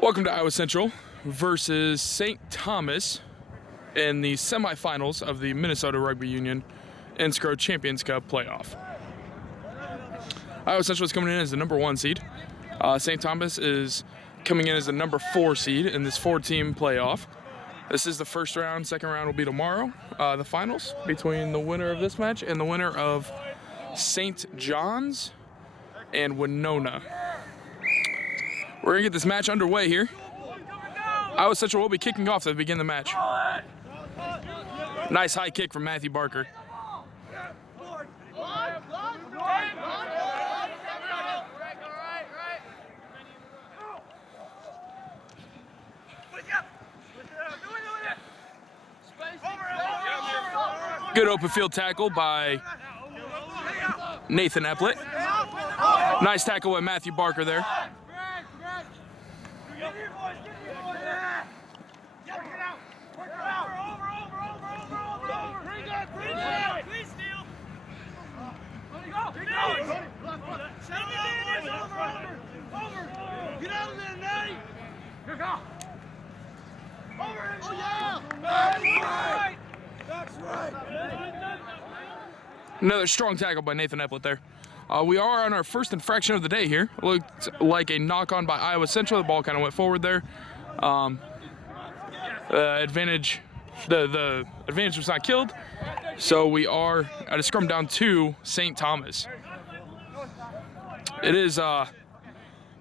Welcome to Iowa Central versus St. Thomas in the semifinals of the Minnesota Rugby Union NSCRO Champions Cup playoff. Iowa Central is coming in as the number 1 seed. St. Thomas is coming in as the number 4 seed in this 4-team playoff. This is the first round. Second round will be tomorrow. The finals between the winner of this match and the winner of St. John's and Winona. We're going to get this match underway here. Iowa Central will be kicking off to begin the match. Nice high kick from Matthew Barker. Good open field tackle by Nathan Eplett. Nice tackle by Matthew Barker there. Another strong tackle by Nathan Eplett there. We are on our first infraction of the day here. Looked like a knock-on by Iowa Central. The ball kind of went forward there. The advantage was not killed. So we are at a scrum down to St. Thomas. It is, well,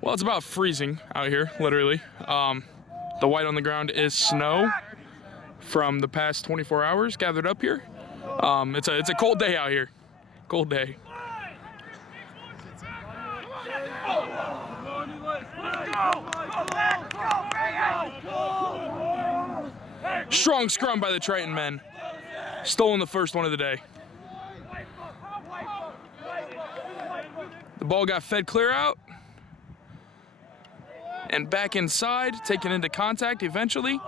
it's about freezing out here, literally. The white on the ground is snow from the past 24 hours gathered up here. It's a cold day out here. Cold day. Strong scrum by the Triton men. Stolen the first one of the day. The ball got fed clear out. And back inside, taken into contact eventually.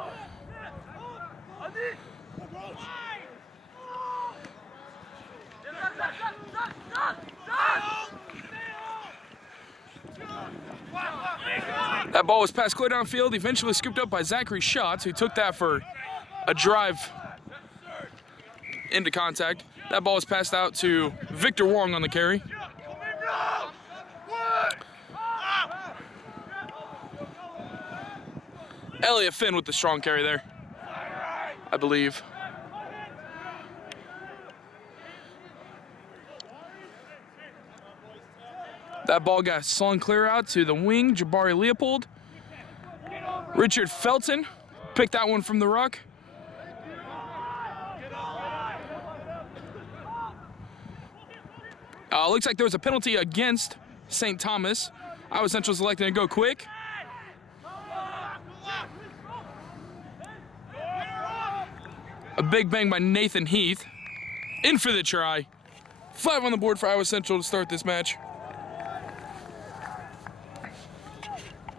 That ball was passed clear downfield, eventually scooped up by Zachary Schatz, who took that for a drive into contact. That ball was passed out to Victor Wong on the carry. Elliot Finn with the strong carry there, I believe. That ball got slung clear out to the wing, Jabari Leopold. Richard Felton picked that one from the ruck. Looks like there was a penalty against St. Thomas. Iowa Central electing to go quick. A big bang by Nathan Heath. In for the try. 5 on the board for Iowa Central to start this match.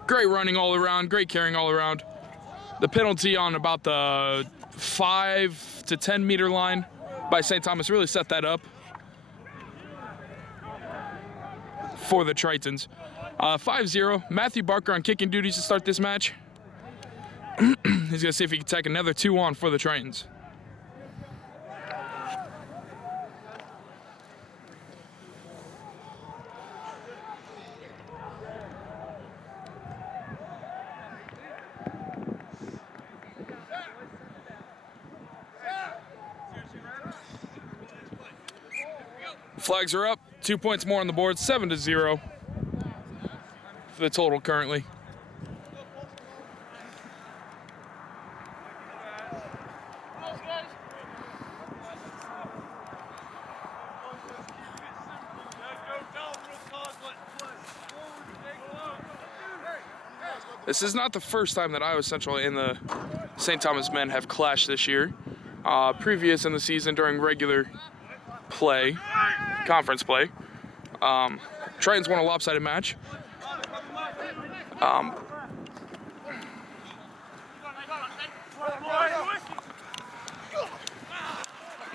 Great running all around, great carrying all around. The penalty on about the 5 to 10 meter line by St. Thomas really set that up for the Tritons. 5-0, Matthew Barker on kicking duties to start this match. He's gonna see if he can take another 2 on for the Tritons. Flags are up, 2 points more on the board, 7-0 for the total currently. This is not the first time that Iowa Central and the St. Thomas men have clashed this year. Previous in the season during regular play, conference play, Tritons won a lopsided match.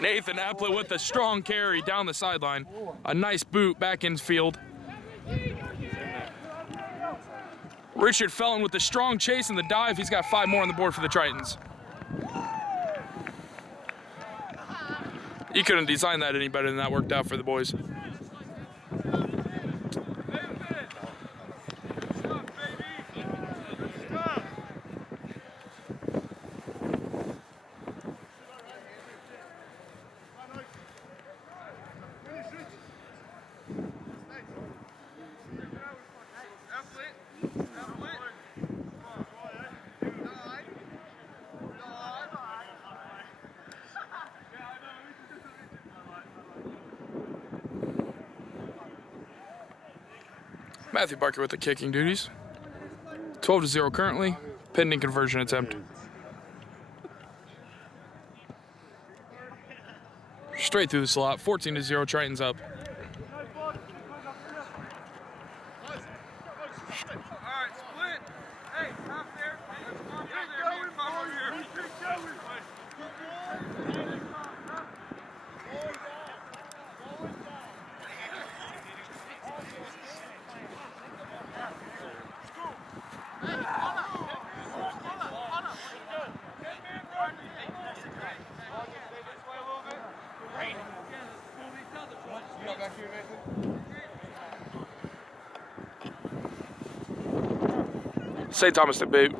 Nathan Eplett with a strong carry down the sideline. A nice boot back in field. Richard Felton with the strong chase and the dive. He's got 5 more on the board for the Tritons. You couldn't design that any better than that worked out for the boys. Matthew Barker with the kicking duties. 12-0 currently, pending conversion attempt. Straight through the slot, 14-0, Tritons up. St. Thomas to boot.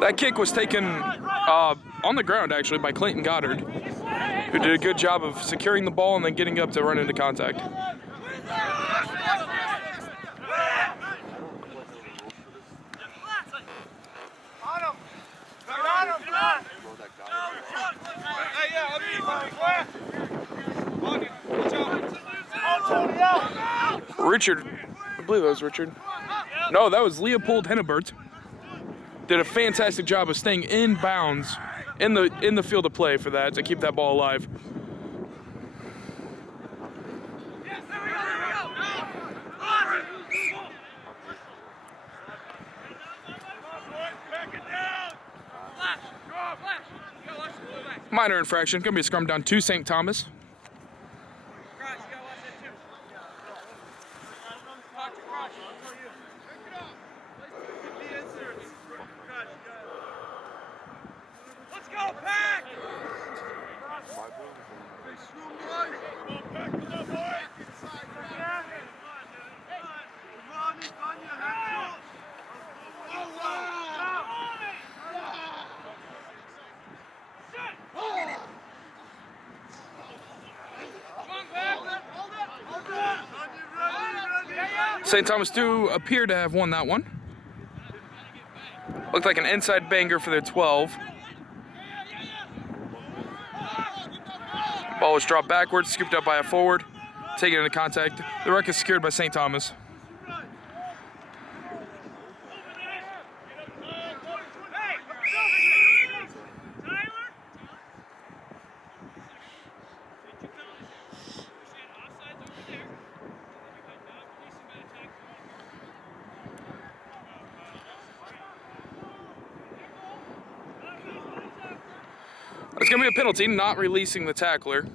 That kick was taken on the ground, actually, by Clayton Goddard, who did a good job of securing the ball and then getting up to run into contact. Richard, I believe that was Richard. No, that was Leopold Hennebert. Did a fantastic job of staying in bounds in the field of play for that, to keep that ball alive. Minor infraction, gonna be a scrum down to St. Thomas. St. Thomas do appear to have won that one. Looked like an inside banger for their 12. Ball was dropped backwards, scooped up by a forward, taken into contact. The ruck is secured by St. Thomas. It's going to be a penalty, not releasing the tackler.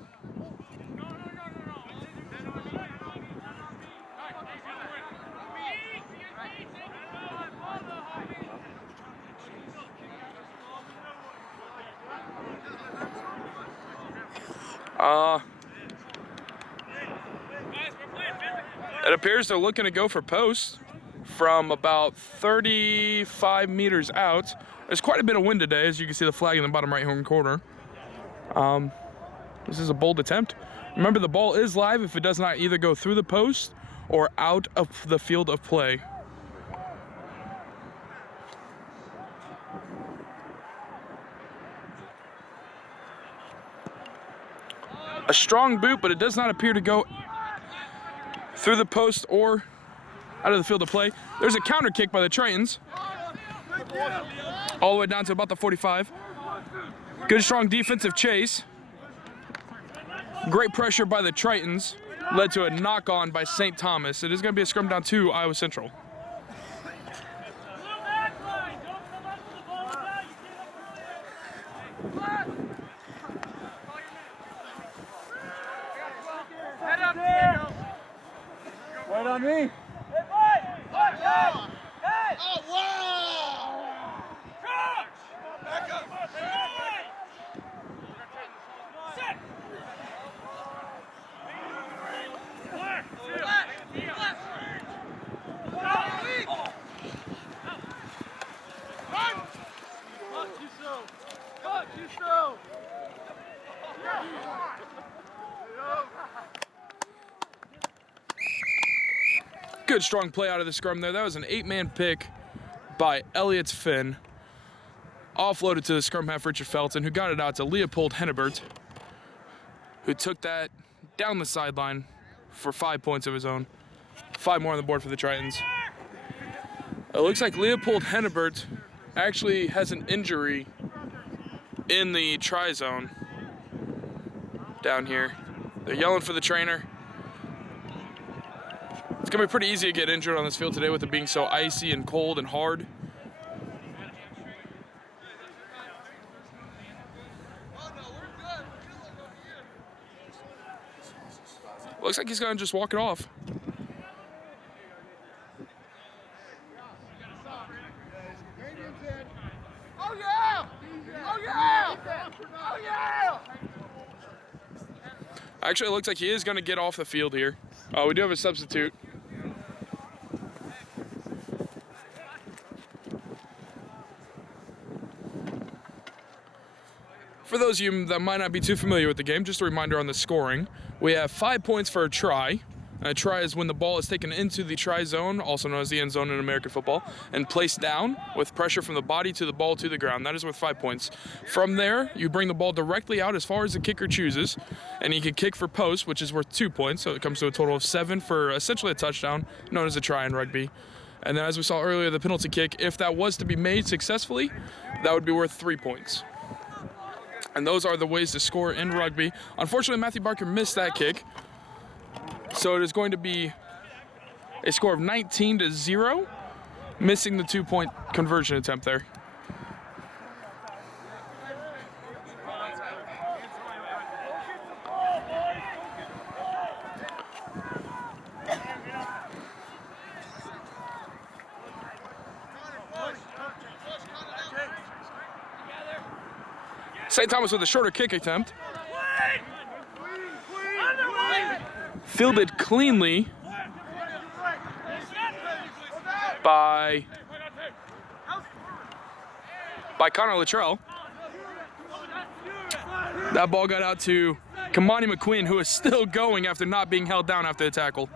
It appears they're looking to go for post from about 35 meters out. There's quite a bit of wind today, as you can see the flag in the bottom right-hand corner. This is a bold attempt. Remember, the ball is live if it does not either go through the post or out of the field of play. A strong boot, but it does not appear to go through the post or out of the field of play. There's a counter kick by the Tritons, all the way down to about the 45. Good, strong defensive chase. Great pressure by the Tritons led to a knock-on by St. Thomas. It is going to be a scrum down to Iowa Central. on me. Oh, wow! Back up. Good strong play out of the scrum there. That was an 8-man pick by Elliott Finn. Offloaded to the scrum half Richard Felton, who got it out to Leopold Hennebert, who took that down the sideline for 5 points of his own. 5 more on the board for the Tritons. It looks like Leopold Hennebert actually has an injury in the try zone down here. They're yelling for the trainer. It's gonna be pretty easy to get injured on this field today with it being so icy and cold and hard. Looks like he's gonna just walk it off. Oh yeah! Oh yeah! Oh yeah! Actually, it looks like he is gonna get off the field here. We do have a substitute. For those of you that might not be too familiar with the game, just a reminder on the scoring. We have 5 points for a try. A try is when the ball is taken into the try zone, also known as the end zone in American football, and placed down with pressure from the body to the ball to the ground. That is worth 5 points. From there, you bring the ball directly out as far as the kicker chooses, and you can kick for post, which is worth 2 points, so it comes to a total of 7 for essentially a touchdown, known as a try in rugby. And then as we saw earlier, the penalty kick, if that was to be made successfully, that would be worth 3 points. And those are the ways to score in rugby. Unfortunately, Matthew Barker missed that kick. So it is going to be a score of 19-0, missing the 2-point conversion attempt there. St. Thomas with a shorter kick attempt. Fielded cleanly by Connor Luttrell. That ball got out to Kamani McQueen, who is still going after not being held down after the tackle.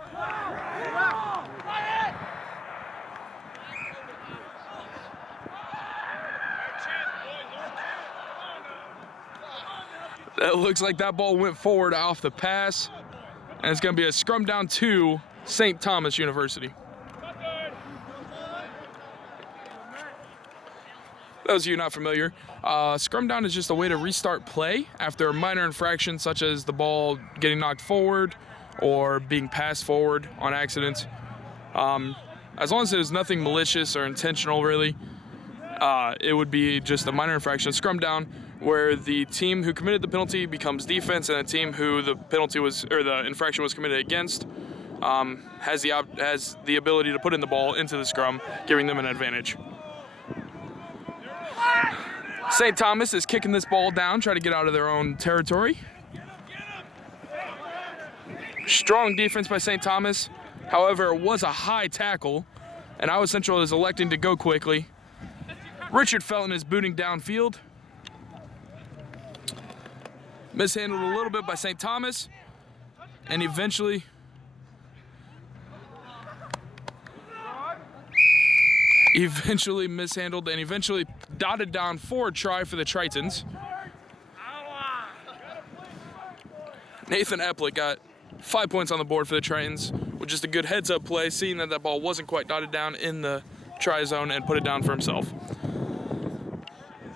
It looks like that ball went forward off the pass, and it's going to be a scrum down to St. Thomas University. Those of you not familiar, scrum down is just a way to restart play after a minor infraction, such as the ball getting knocked forward or being passed forward on accident. As long as there's nothing malicious or intentional, really, it would be just a minor infraction, scrum down, where the team who committed the penalty becomes defense, and the team who the penalty was or the infraction was committed against has the ability to put in the ball into the scrum, giving them an advantage. St. Thomas is kicking this ball down, trying to get out of their own territory. Strong defense by St. Thomas. However, it was a high tackle, and Iowa Central is electing to go quickly. Richard Felton is booting downfield. Mishandled a little bit by St. Thomas, and eventually mishandled and eventually dotted down for a try for the Tritons. Nathan Eplick got 5 points on the board for the Tritons with just a good heads-up play, seeing that ball wasn't quite dotted down in the try zone, and put it down for himself.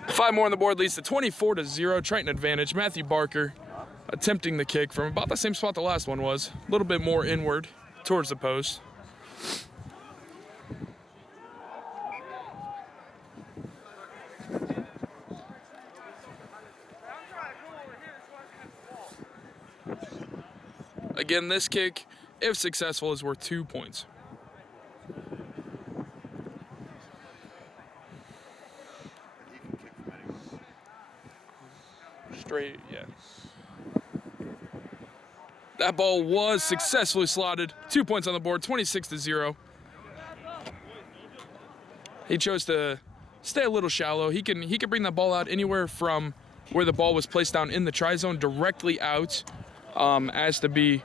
5 more on the board leads to 24-0, Triton advantage. Matthew Barker attempting the kick from about the same spot the last one was, a little bit more inward towards the post. Again, this kick if successful, is worth 2 points. Straight, yeah. That ball was successfully slotted. 2 points on the board, 26-0. He chose to stay a little shallow. He can bring that ball out anywhere from where the ball was placed down in the try zone directly out, as to be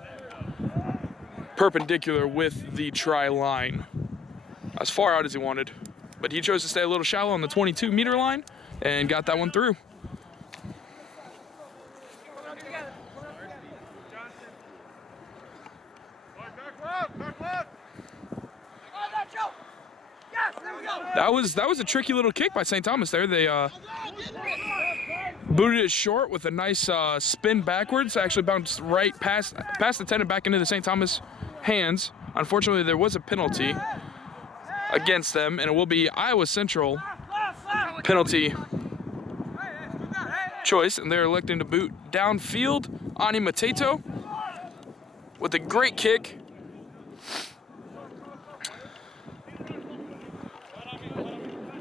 perpendicular with the try line. As far out as he wanted. But he chose to stay a little shallow on the 22-meter line and got that one through. That was a tricky little kick by St. Thomas there. They booted it short with a nice spin backwards. Actually bounced right past the 10 and back into the St. Thomas hands. Unfortunately, there was a penalty against them, and it will be Iowa Central penalty choice, and they're electing to boot downfield. Ani Mateto with a great kick.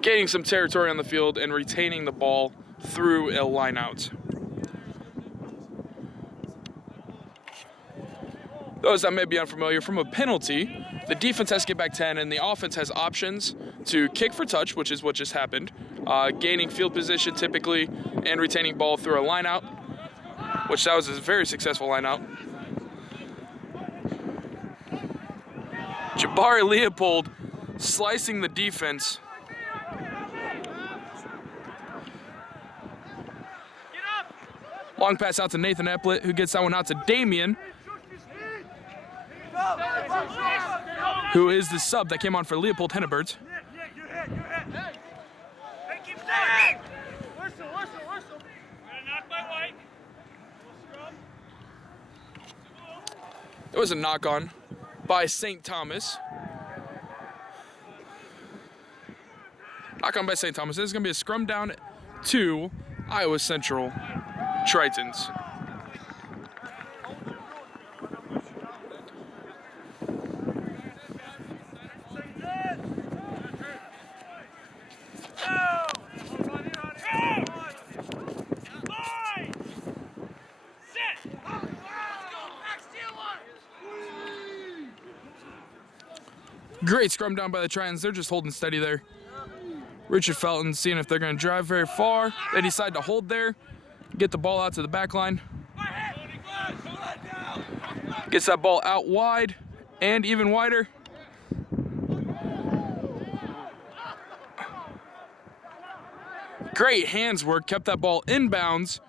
Gaining some territory on the field and retaining the ball through a line out. Those that may be unfamiliar, from a penalty, the defense has to get back 10 and the offense has options to kick for touch, which is what just happened, gaining field position typically, and retaining ball through a line out, which that was a very successful line out. Jabari Leopold slicing the defense. Long pass out to Nathan Eplett, who gets that one out to Damian, who is the sub that came on for Leopold Hennebert. It was a knock on by St. Thomas. Knock on by St. Thomas. This is going to be a scrum down to Iowa Central Tritons. Great scrum down by the Tritons. They're just holding steady there. Richard Felton seeing if they're going to drive very far. They decide to hold there, get the ball out to the back line. Gets that ball out wide and even wider. Great hands work, kept that ball inbounds.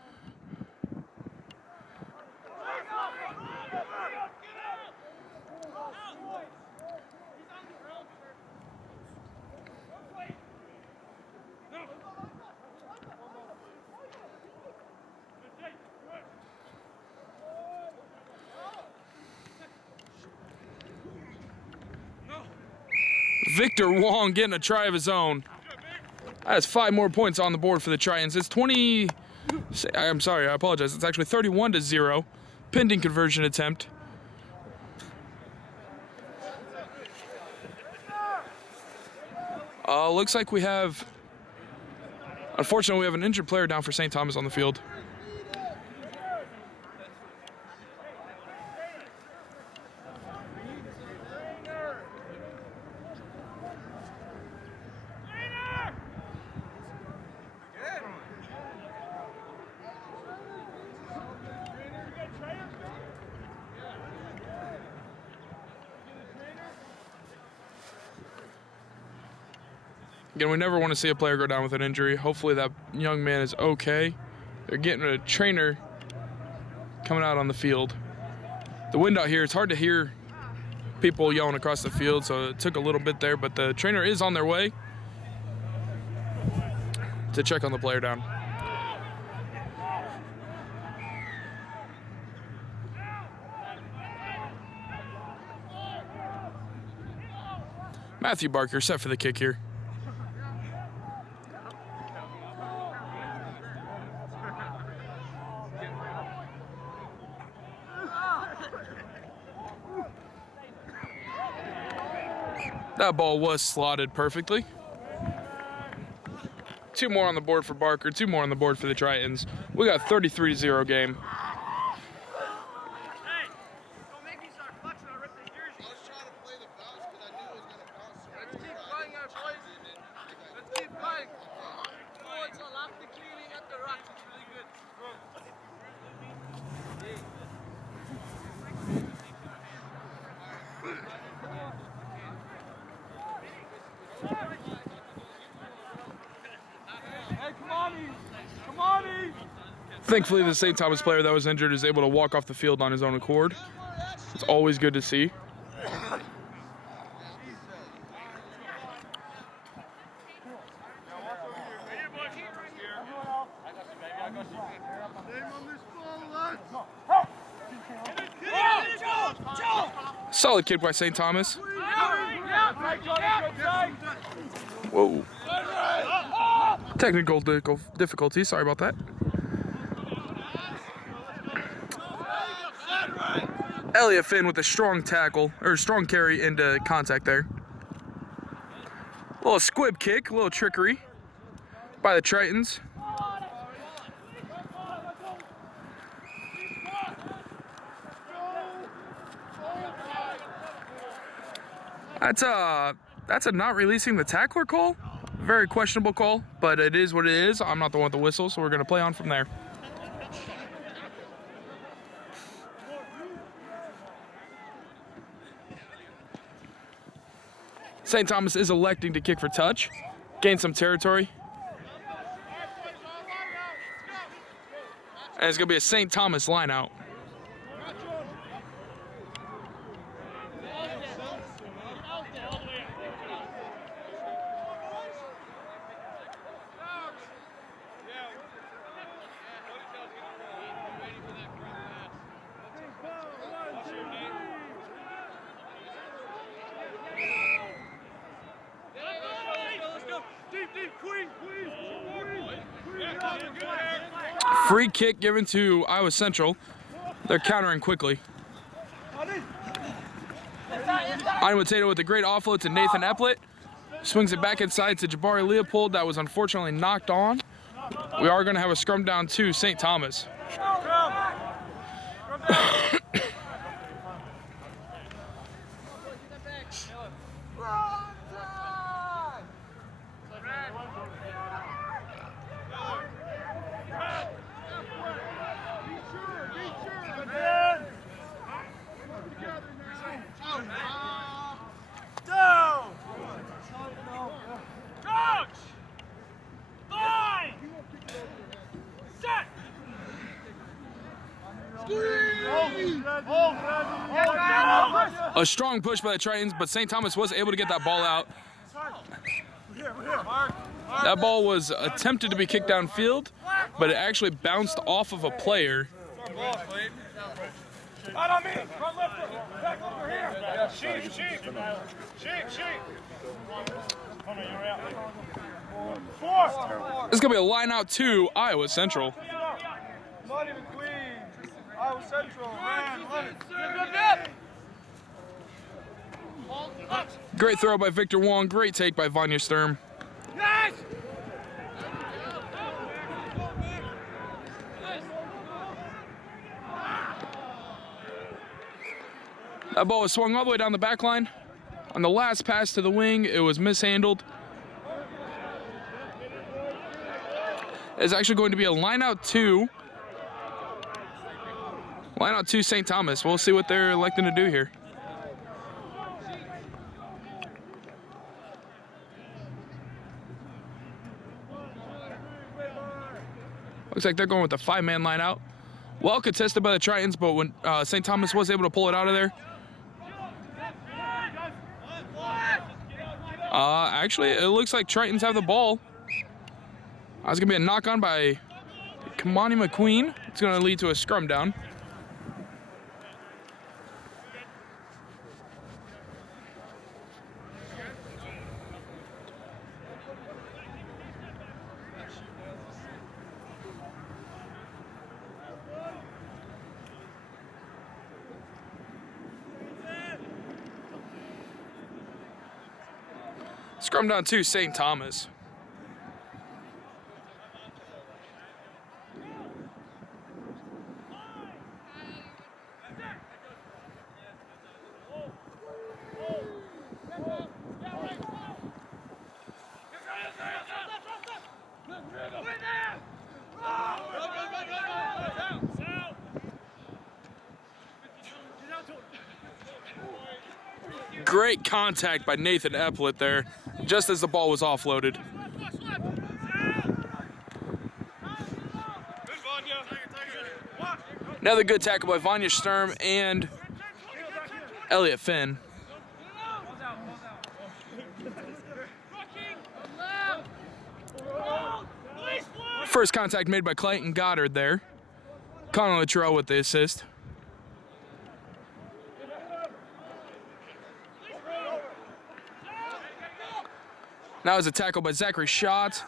Victor Wong getting a try of his own. That's 5 more points on the board for the Tritons. It's 20, I'm sorry, I apologize. It's actually 31-0, pending conversion attempt. Looks like we have, unfortunately, we have an injured player down for St. Thomas on the field. Again, we never want to see a player go down with an injury. Hopefully that young man is okay. They're getting a trainer coming out on the field. The wind out here, it's hard to hear people yelling across the field, so it took a little bit there, but the trainer is on their way to check on the player down. Matthew Barker set for the kick here. That ball was slotted perfectly. 2 more on the board for Barker, 2 more on the board for the Tritons. We got 33-0 game. Thankfully, the St. Thomas player that was injured is able to walk off the field on his own accord. It's always good to see. Solid kick by St. Thomas. Whoa. Technical difficulty, sorry about that. Elliott Finn with a strong tackle, or strong carry into contact there. A little squib kick, a little trickery by the Tritons. That's a not releasing the tackler call. Very questionable call, but it is what it is. I'm not the one with the whistle, so we're going to play on from there. St. Thomas is electing to kick for touch, gain some territory. And it's going to be a St. Thomas line out. Free kick given to Iowa Central. They're countering quickly. Iowa Tato with a great offload to Nathan Eplett. Swings it back inside to Jabari Leopold. That was unfortunately knocked on. We are going to have a scrum down to St. Thomas. A strong push by the Tritons, but St. Thomas was able to get that ball out. That ball was attempted to be kicked downfield, but it actually bounced off of a player. It's going to be a line out to Iowa Central. Iowa Central. Great throw by Victor Wong. Great take by Vanya Sturm. That ball was swung all the way down the back line. On the last pass to the wing, it was mishandled. It's actually going to be a line out to St. Thomas. We'll see what they're electing to do here. Looks like they're going with the 5-man line out. Well contested by the Tritons, but when St. Thomas was able to pull it out of there. Actually, it looks like Tritons have the ball. It's going to be a knock on by Kamani McQueen. It's going to lead to a scrum down. Scrum down 2, St. Thomas. Great contact by Nathan Epplett there, just as the ball was offloaded. Another good tackle by Vanya Sturm and Elliot Finn. First contact made by Clayton Goddard there. Connor Luttrell with the assist. Now is a tackle by Zachary Schott.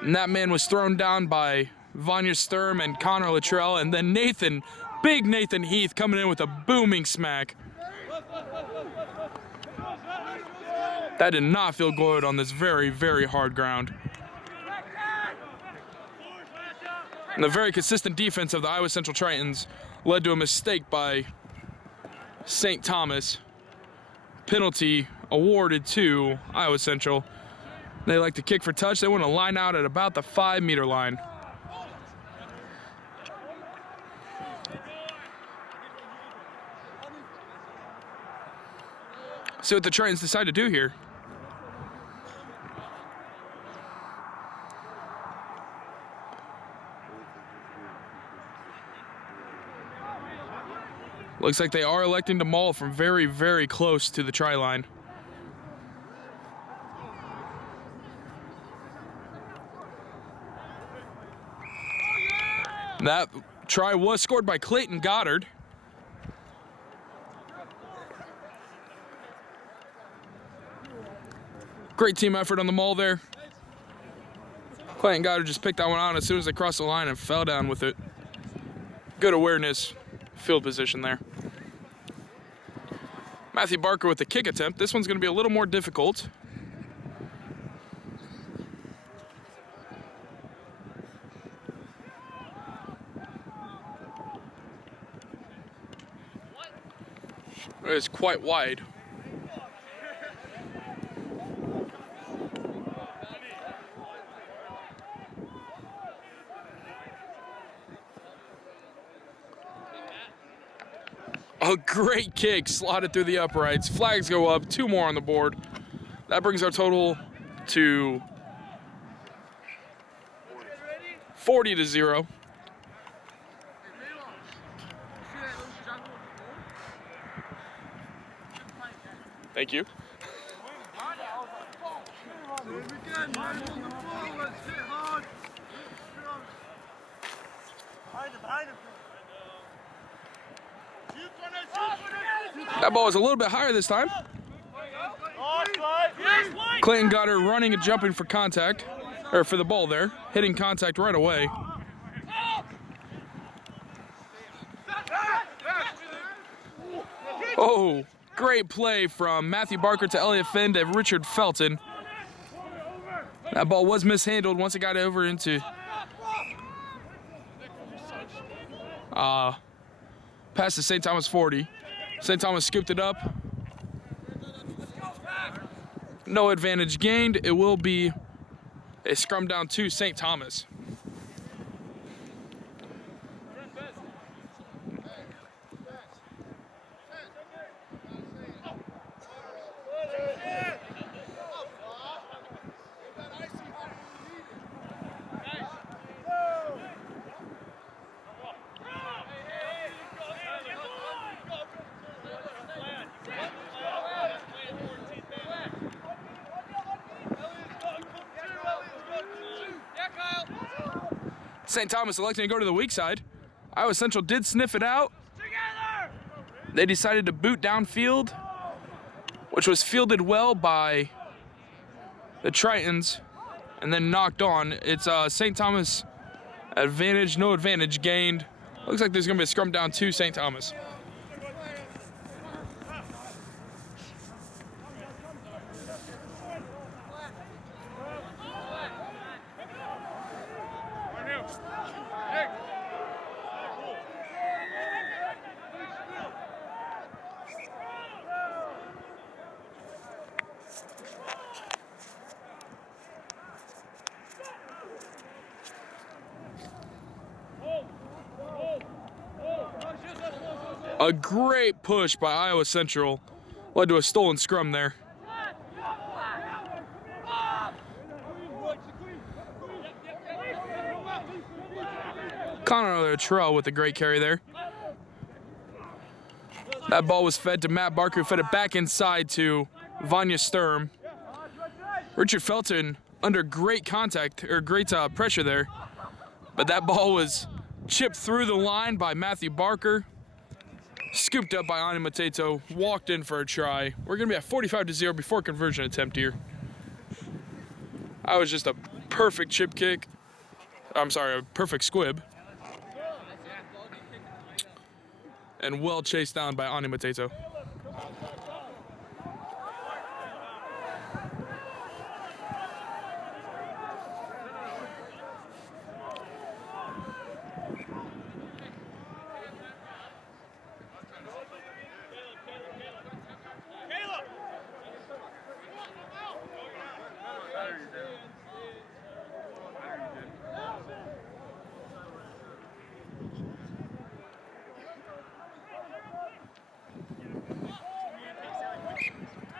And that man was thrown down by Vanya Sturm and Connor Luttrell. And then Nathan, big Nathan Heath coming in with a booming smack. That did not feel good on this very, very hard ground. And the very consistent defense of the Iowa Central Tritons led to a mistake by St. Thomas. Penalty awarded to Iowa Central. They like to kick for touch. They want to line out at about the 5-meter line. See what the Tritons decide to do here. Looks like they are electing to maul from very, very close to the try line. That try was scored by Clayton Goddard. Great team effort on the maul there. Clayton Goddard just picked that one out as soon as they crossed the line and fell down with it. Good awareness, field position there. Matthew Barker with the kick attempt. This one's going to be a little more difficult. It's quite wide. A great kick slotted through the uprights. Flags go up, 2 more on the board. That brings our total to 40-0. Thank you. That ball was a little bit higher this time. Clayton Goddard running and jumping for contact, or for the ball there, hitting contact right away. Oh, great play from Matthew Barker to Elliot Finn to Richard Felton. That ball was mishandled once it got over into past the St. Thomas 40. St. Thomas scooped it up. No advantage gained. It will be a scrum down to St. Thomas. St. Thomas electing to go to the weak side. Iowa Central did sniff it out. They decided to boot downfield, which was fielded well by the Tritons and then knocked on. It's St. Thomas advantage, no advantage gained. Looks like there's going to be a scrum down to St. Thomas. A great push by Iowa Central led to a stolen scrum there. Connor Luttrell with a great carry there. That ball was fed to Matt Barker, who fed it back inside to Vanya Sturm. Richard Felton under great contact, or great pressure there. But that ball was chipped through the line by Matthew Barker. Scooped up by Ani Mateto, walked in for a try. We're gonna be at 45-0 before conversion attempt here. That was just a perfect chip kick. I'm sorry, a perfect squib. And well chased down by Ani Mateto.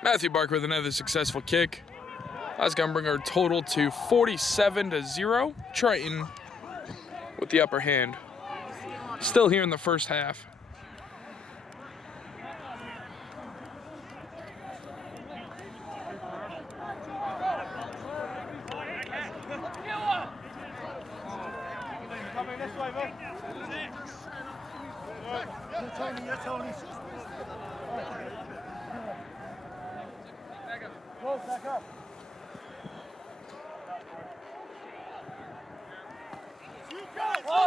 Matthew Barker with another successful kick. That's gonna bring our total to 47-0. Triton with the upper hand. Still here in the first half.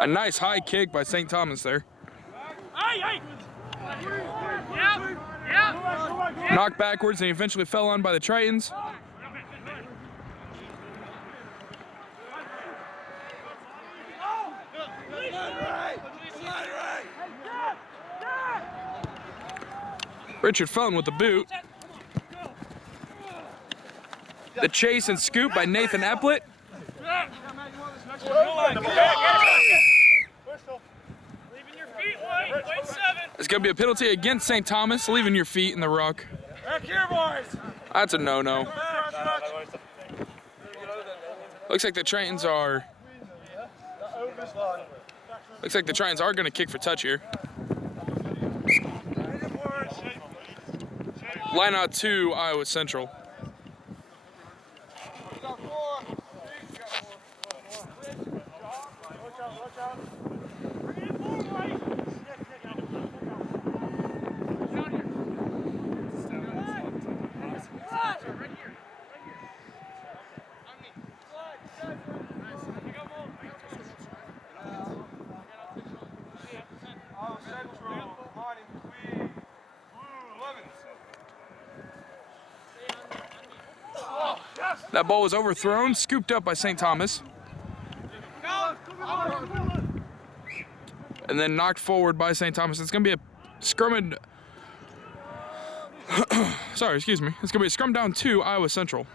A nice high kick by St. Thomas there. Knocked backwards and he eventually fell on by the Tritons. Richard Felton with the boot. The chase and scoop by Nathan Eplett. It's going to be a penalty against St. Thomas, leaving your feet in the ruck. That's a no-no. Looks like the Tritons are going to kick for touch here. Line out to Iowa Central. That ball was overthrown, scooped up by St. Thomas. And then knocked forward by St. Thomas. It's going to be a scrum sorry, excuse me. It's going to be a scrum down to Iowa Central.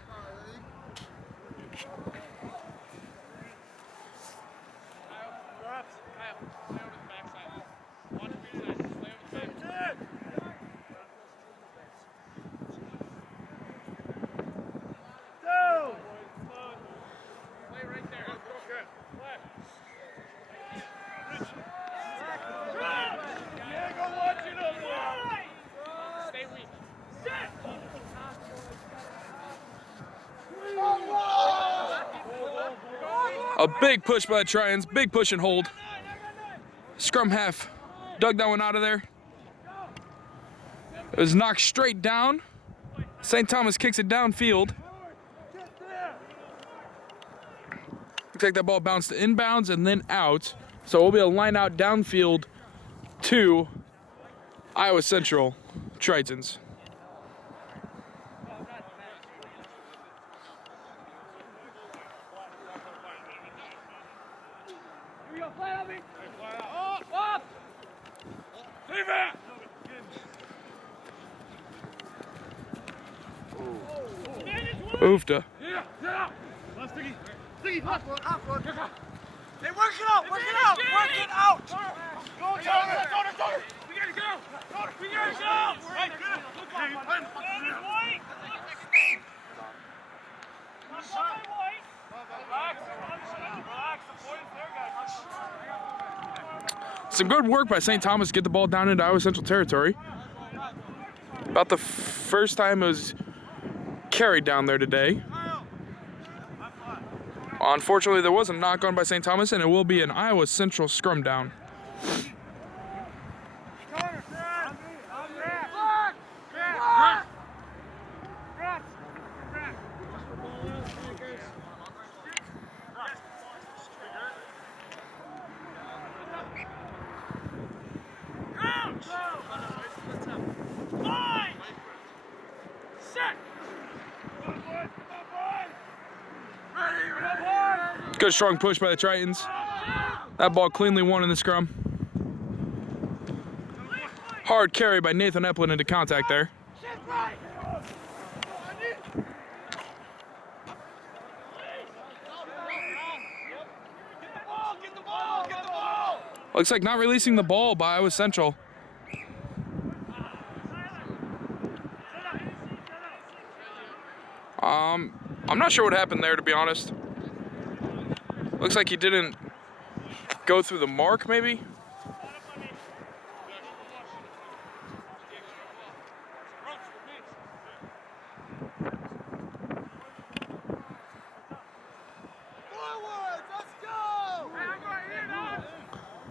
A big push by the Tritons, big push and hold. Scrum half dug that one out of there. It was knocked straight down. St. Thomas kicks it downfield. Looks like that ball bounced inbounds and then out. So it'll be a line out downfield to Iowa Central Tritons. Oofda. Hey, work it out! Work it out! Work it out! Go, Tony! We gotta go! We gotta go! Right, good! Some good work by St. Thomas to get the ball down into Iowa Central territory. About the first time it was carried down there today. Unfortunately, there was a knock on by St. Thomas, and it will be an Iowa Central scrum down. Good strong push by the Tritons. That ball cleanly won in the scrum. Hard carry by Nathan Eplin into contact there. Looks like not releasing the ball by Iowa Central. I'm not sure what happened there, to be honest. Looks like he didn't go through the mark, maybe? Forward! Let's go!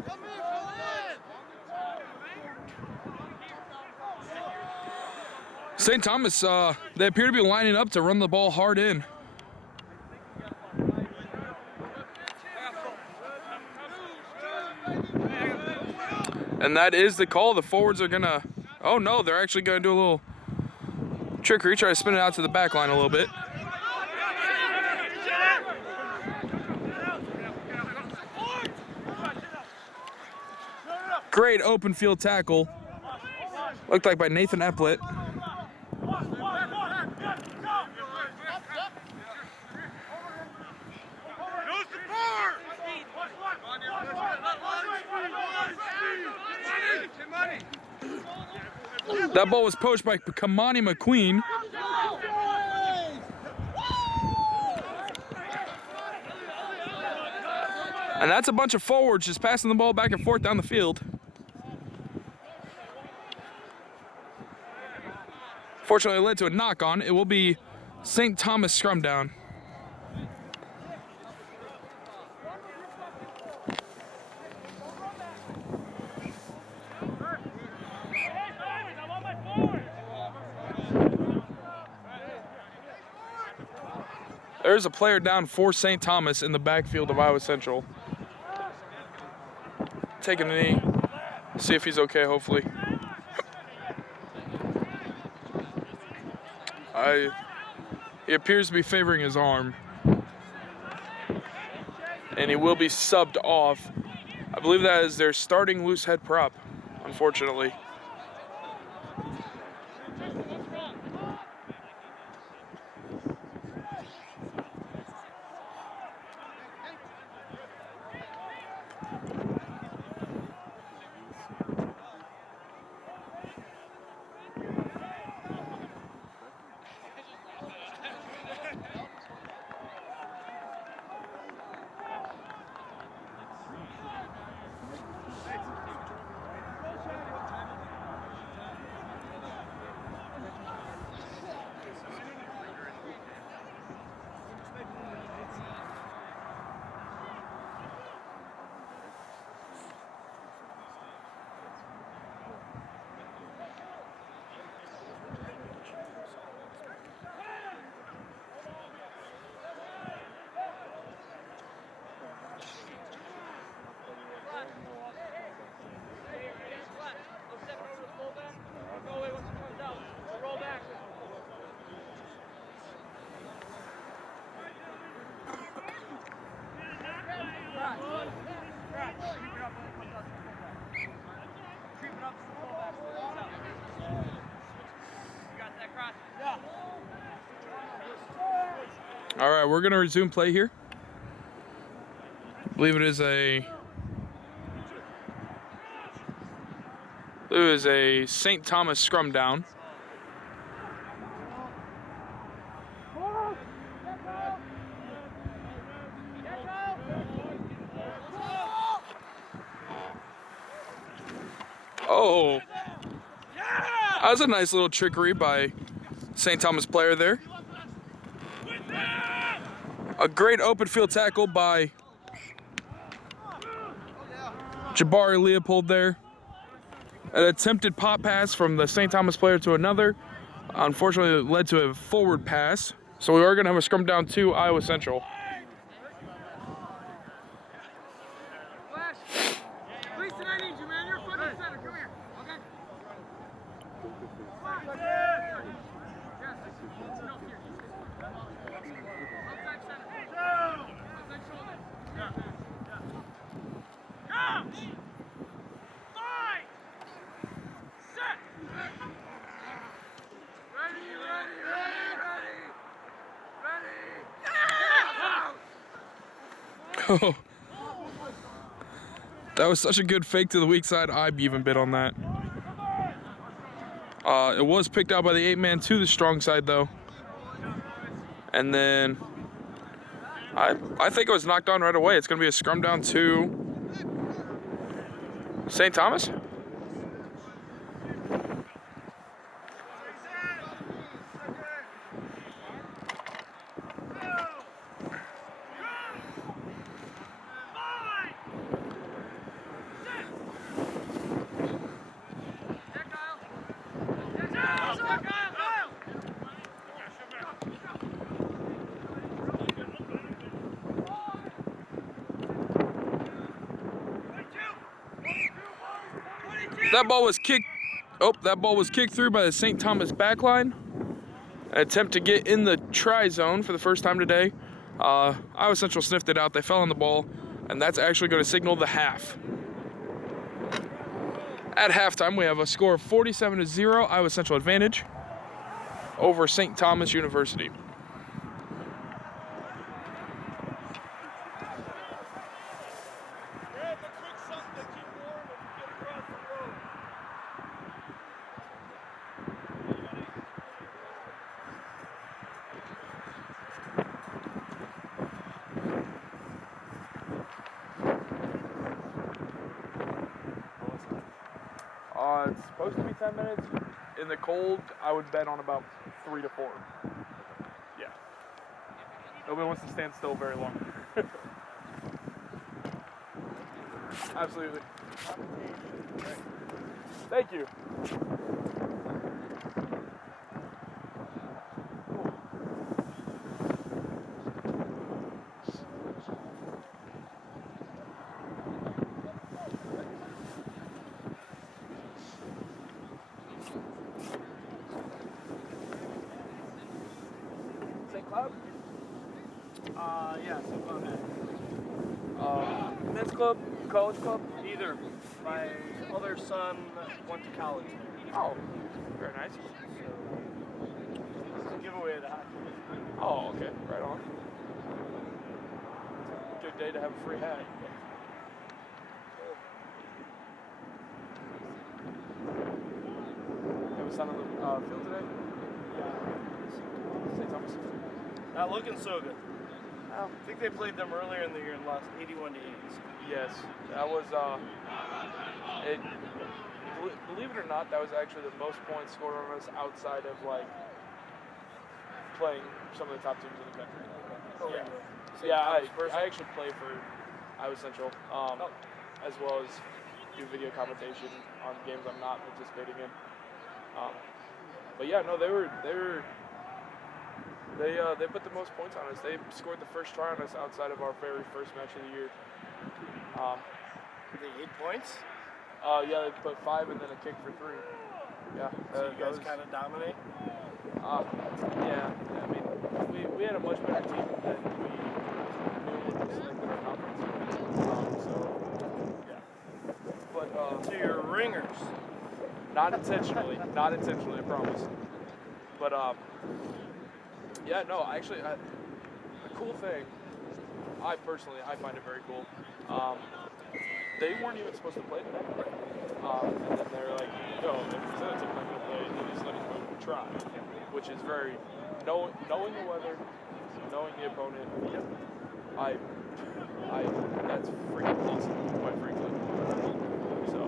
Come in, fill in! St. Thomas, they appear to be lining up to run the ball hard in. And that is the call. The forwards are gonna, oh no, they're actually gonna do a little trickery, try to spin it out to the back line a little bit. Great open field tackle. Looked like by Nathan Eplett. That ball was poached by Kamani McQueen. And that's a bunch of forwards just passing the ball back and forth down the field. Fortunately, it led to a knock on. It will be St. Thomas scrum down. There's a player down for St. Thomas in the backfield of Iowa Central. Taking a knee. See if he's okay, hopefully. He appears to be favoring his arm. And he will be subbed off. I believe that is their starting loose head prop, unfortunately. All right, we're going to resume play here. I believe it is a St. Thomas scrum down. Oh, that was a nice little trickery by St. Thomas player there. A great open field tackle by Jabari Leopold there. An attempted pop pass from the St. Thomas player to another. Unfortunately, it led to a forward pass. So we are going to have a scrum down to Iowa Central. Gleason, I need you, man. You're front and center. Come here. Okay? Outside center. Outside shoulder. Go! 5! Set! Ready! Oh. That was such a good fake to the weak side. I even bit on that. It was picked out by the 8-man to the strong side, though. And then I think it was knocked on right away. It's going to be a scrum down to St. Thomas. That ball was kicked. Oh, that ball was kicked through by the St. Thomas backline. An attempt to get in the try zone for the first time today. Iowa Central sniffed it out. They fell on the ball, and that's actually going to signal the half. At halftime, we have a score of 47-0, Iowa Central advantage over St. Thomas University. It's supposed to be 10 minutes. In the cold, I would bet on about 3 to 4. Yeah. Nobody wants to stand still very long. Absolutely. Thank you. Club? Yeah, St. Cloud. Men's club, college club? Either. My other son went to college there. Oh, very nice. So, it's a giveaway of the hockey. Oh, okay, right on. Good day to have a free hat. Have a son on the field today? Yeah. St. Thomas? Not looking so good. Oh. I think they played them earlier in the year and lost 81 to 80. Yes, that was, believe it or not, that was actually the most points scored on us outside of, like, playing some of the top teams in the country. Oh, Yeah. St. Yeah, Thomas I actually play for Iowa Central, as well as do video commentation on games I'm not participating in. But yeah, no, they put the most points on us. They scored the first try on us outside of our very first match of the year. They 8 points? Yeah, they put 5 and then a kick for 3. Yeah. So you guys kind of dominate? Yeah. I mean, we had a much better team than we knew when we selected our conference. So, yeah. But So you're ringers. not intentionally, I promise. But yeah, no, actually, cool thing, I find it very cool. They weren't even supposed to play today. And then they're like, yo, if the other team's not going to play, then just let us go try. Which is very, knowing the weather, knowing the opponent, that's freaking awesome, quite frankly. So,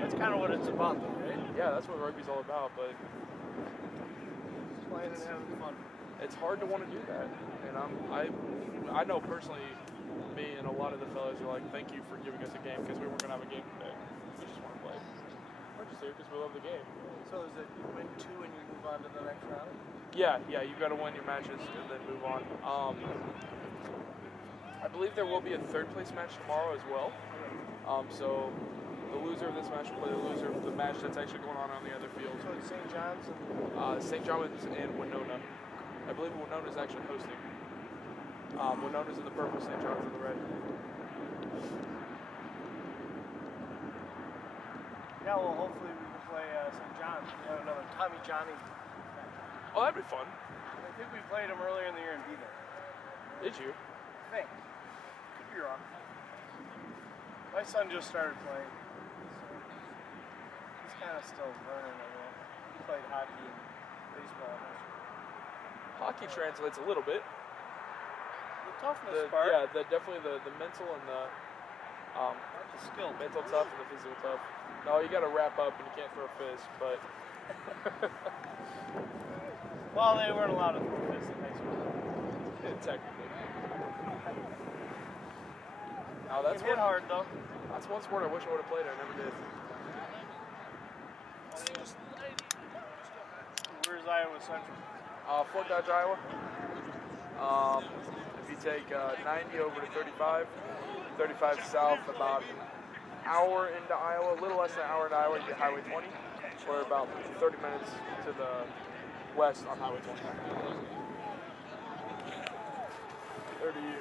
That's kind of what it's about, though, right? yeah, that's what rugby's all about, but Just playing and having fun. it's hard to want to do that. And I know personally, me and a lot of the fellas are like, thank you for giving us a game because we weren't going to have a game today. We just want to play. We're just here because we love the game. So is it you win 2 and you move on to the next round? Yeah, you've got to win your matches and then move on. I believe there will be a third place match tomorrow as well. So the loser of this match will play the loser of the match that's actually going on the other field. So it's St. John's and St. John's and Winona. I believe Winona is actually hosting. Winona's in the purple, St. John's in the red. yeah, well, hopefully we can play St. John's. We have another Tommy Johnny match. Oh, that'd be fun. I think we played him earlier in the year and beat him. Did you? I think. Could be wrong. My son just started playing, so he's kind of still learning everything. He played hockey and baseball. Hockey translates a little bit. The toughness part. Yeah, definitely the mental and the skill. mental tough and the physical tough. No, you got to wrap up and you can't throw a fist, but Well, they weren't allowed to throw fists in high school. technically. Now that's Hit hard though. That's one sport I wish I would have played. I never did. Where's Iowa Central? Fort Dodge, Iowa. If you take 90 over to 35, 35 south, about an hour into Iowa, a little less than an hour into Iowa, you get Highway 20. We're about 30 minutes to the west on Highway 20.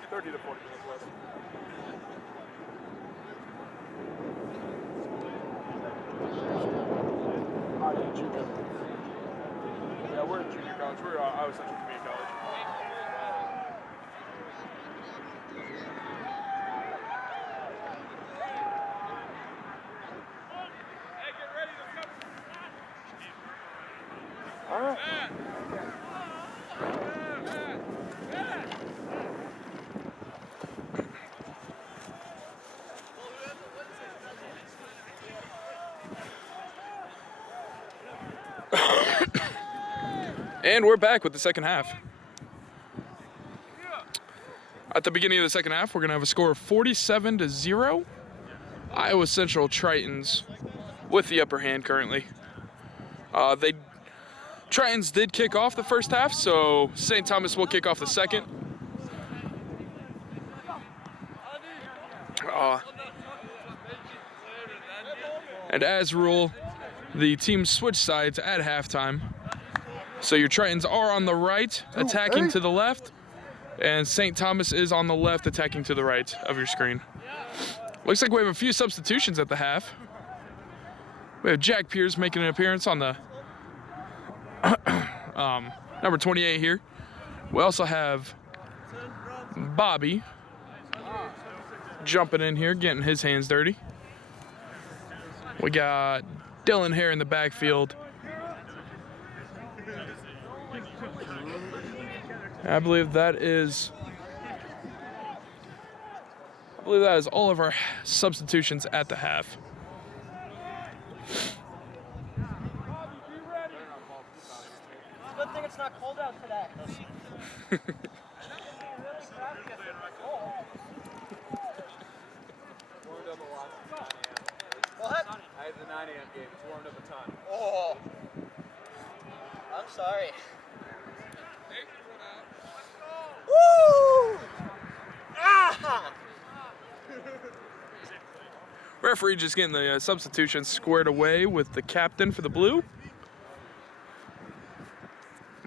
30 to 40 minutes west. Yeah, junior. Yeah, we're in junior college. We're Iowa Central Community College. All right. And we're back with the second half. At the beginning of the second half, we're going to have a score of 47-0. Iowa Central Tritons with the upper hand currently. Tritons did kick off the first half, so St. Thomas will kick off the second. And as rule, the teams switch sides at halftime. So your Tritons are on the right, attacking to the left, and St. Thomas is on the left, attacking to the right of your screen. Looks like we have a few substitutions at the half. We have Jack Pierce making an appearance on the number 28 here. We also have Bobby jumping in here, getting his hands dirty. We got Dylan Hare in the backfield. I believe that is all of our substitutions at the half. Good thing it's not cold out today. What? I had the 9 a.m. game. It's warmed up a ton. Oh. I'm sorry. Woo! Ah! Referee just getting the substitutions squared away with the captain for the blue.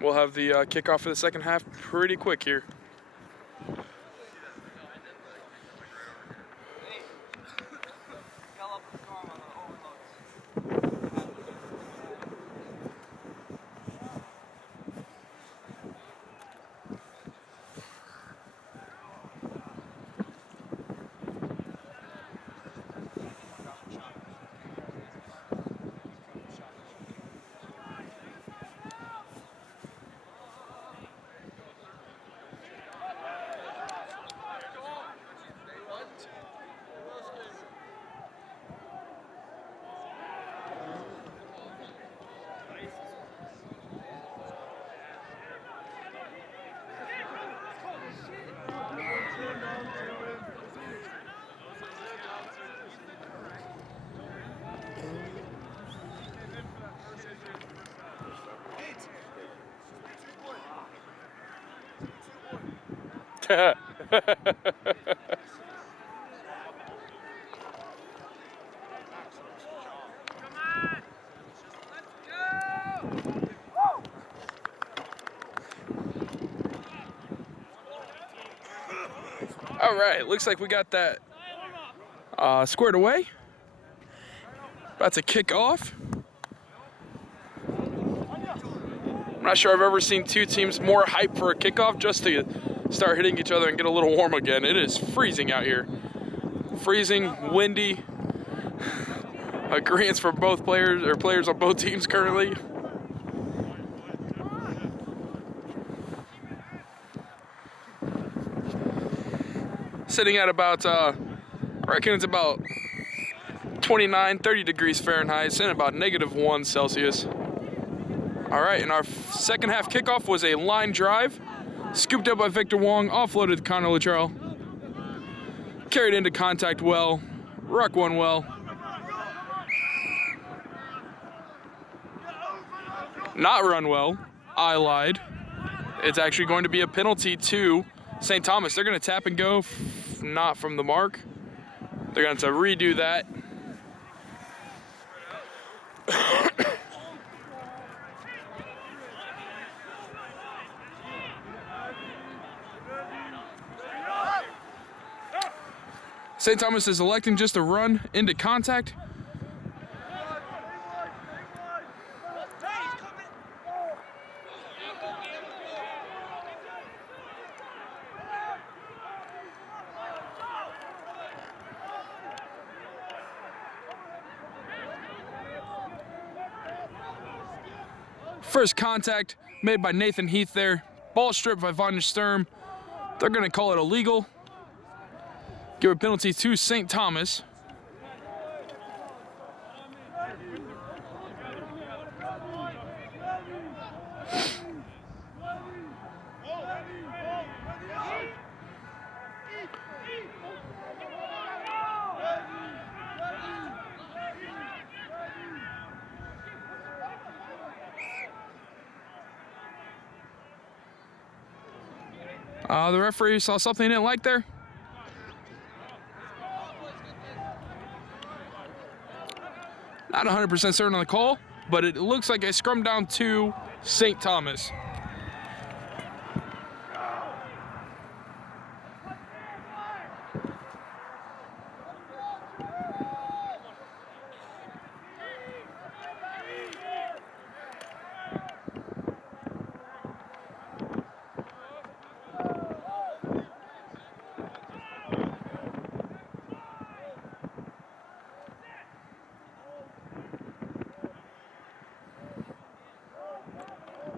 We'll have the kickoff for the second half pretty quick here. All right, looks like we got that squared away. About to kick off. I'm not sure I've ever seen two teams more hyped for a kickoff just to start hitting each other and get a little warm again. It is freezing out here. Freezing, windy. Agreements for both players, or players on both teams currently. Sitting at about, I reckon it's about 29, 30 degrees Fahrenheit and about -1 Celsius. All right, and our second half kickoff was a line drive, scooped up by Victor Wong, offloaded to Connor Luttrell, carried into contact well, ruck one well. Not run well, I lied. It's actually going to be a penalty to St. Thomas. They're going to tap and go, not from the mark. They're going to have to redo that. St. Thomas is electing just to run into contact. First contact made by Nathan Heath there. Ball stripped by Vanya Sturm. They're going to call it illegal. Give a penalty to St. Thomas. The referee saw something he didn't like there. Not 100% certain on the call, but it looks like a scrum down to St. Thomas.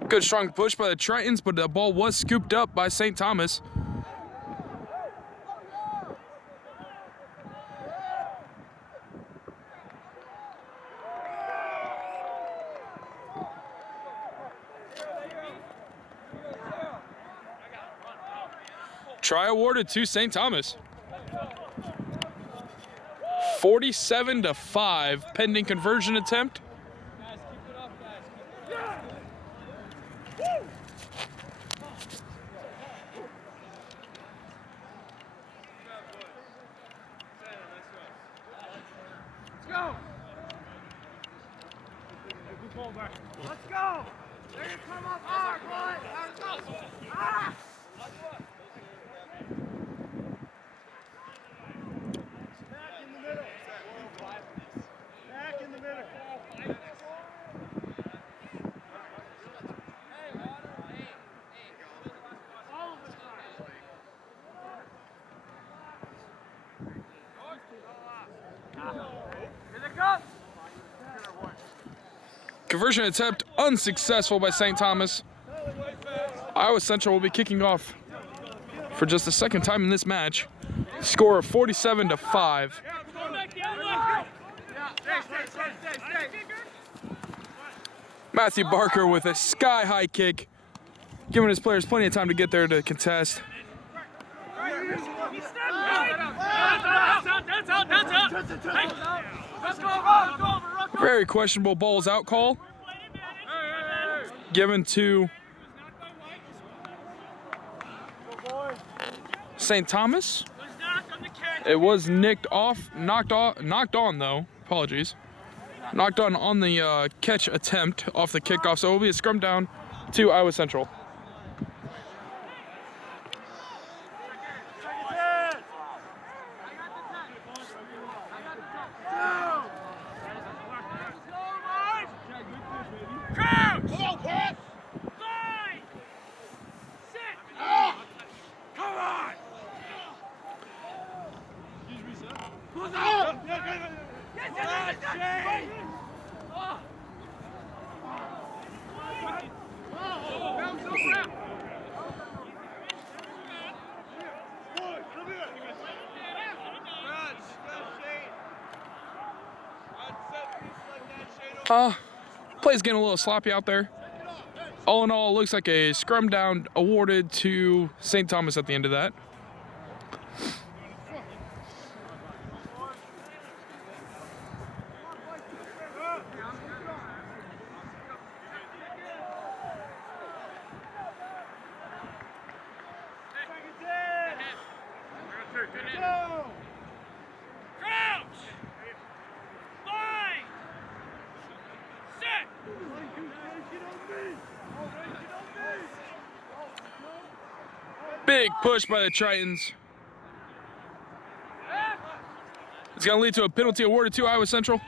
Good strong push by the Tritons, but the ball was scooped up by St. Thomas. Try awarded to St. Thomas. 47-5, pending conversion attempt. Let's go! They're gonna come up hard, boy! Ah! Back in the middle. Back in the middle. All of the time. Here they come! Conversion attempt unsuccessful by St. Thomas. Iowa Central will be kicking off for just the second time in this match. Score of 47-5. Matthew Barker with a sky-high kick, giving his players plenty of time to get there to contest. Very questionable balls out call. Given to St. Thomas. It was knocked on though. Apologies. Knocked on the catch attempt off the kickoff, so it will be a scrum down to Iowa Central. Play's getting a little sloppy out there. All in all, it looks like a scrum down awarded to St. Thomas at the end of that. Big push by the Tritons. It's going to lead to a penalty awarded to Iowa Central.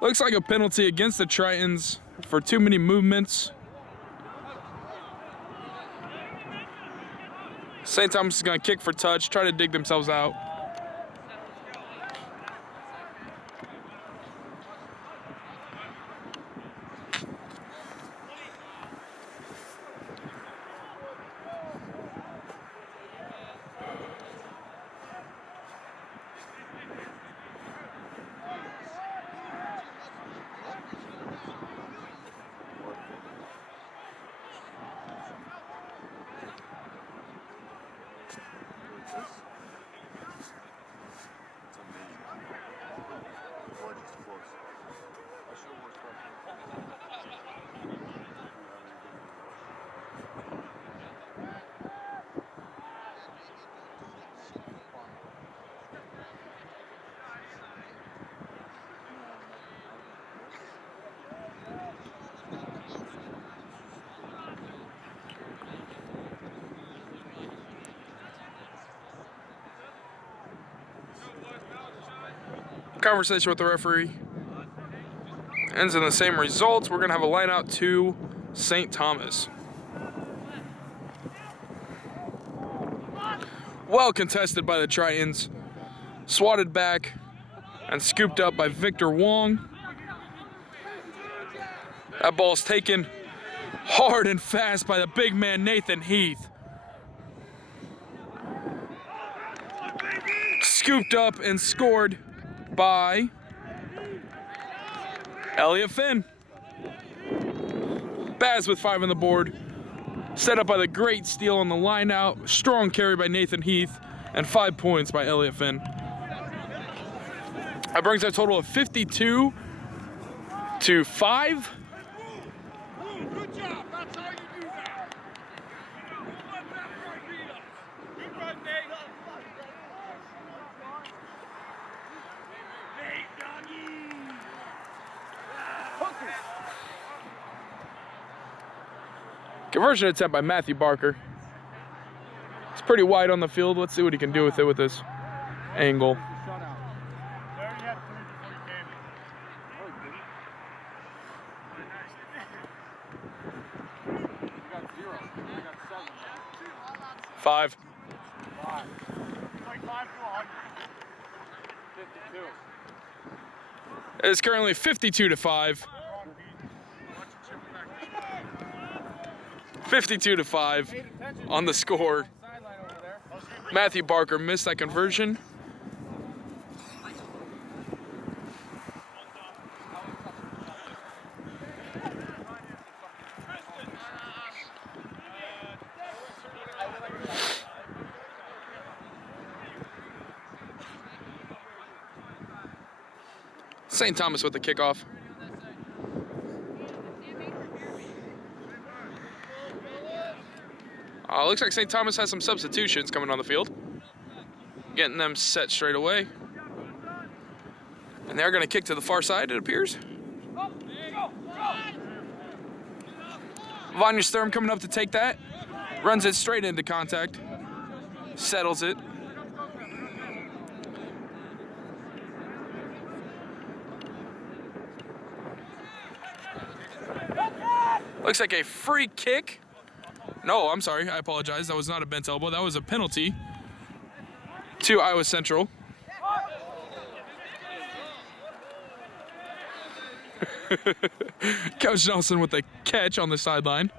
Looks like a penalty against the Tritons for too many movements. St. Thomas is going to kick for touch, try to dig themselves out. Conversation with the referee ends in the same results. We're going to have a line out to St. Thomas. Well contested by the Tritons. Swatted back and scooped up by Victor Wong. That ball's taken hard and fast by the big man Nathan Heath. Scooped up and scored by Elliot Finn. Baz with 5 on the board. Set up by the great steal on the line out. Strong carry by Nathan Heath. And 5 points by Elliot Finn. That brings a total of 52 to 5. Good job. That's how you do that. Good run, Nate. Conversion attempt by Matthew Barker. It's pretty wide on the field. Let's see what he can do with it with this angle. Five. It's currently 52 to 5. 52 to 5 on the score. Matthew Barker missed that conversion. St. Thomas with the kickoff. Looks like St. Thomas has some substitutions coming on the field. Getting them set straight away. And they're going to kick to the far side, it appears. Vanya Sturm coming up to take that. Runs it straight into contact. Settles it. Looks like a free kick. No, I'm sorry. I apologize. That was not a bent elbow. That was a penalty to Iowa Central. Coach Nelson with the catch on the sideline.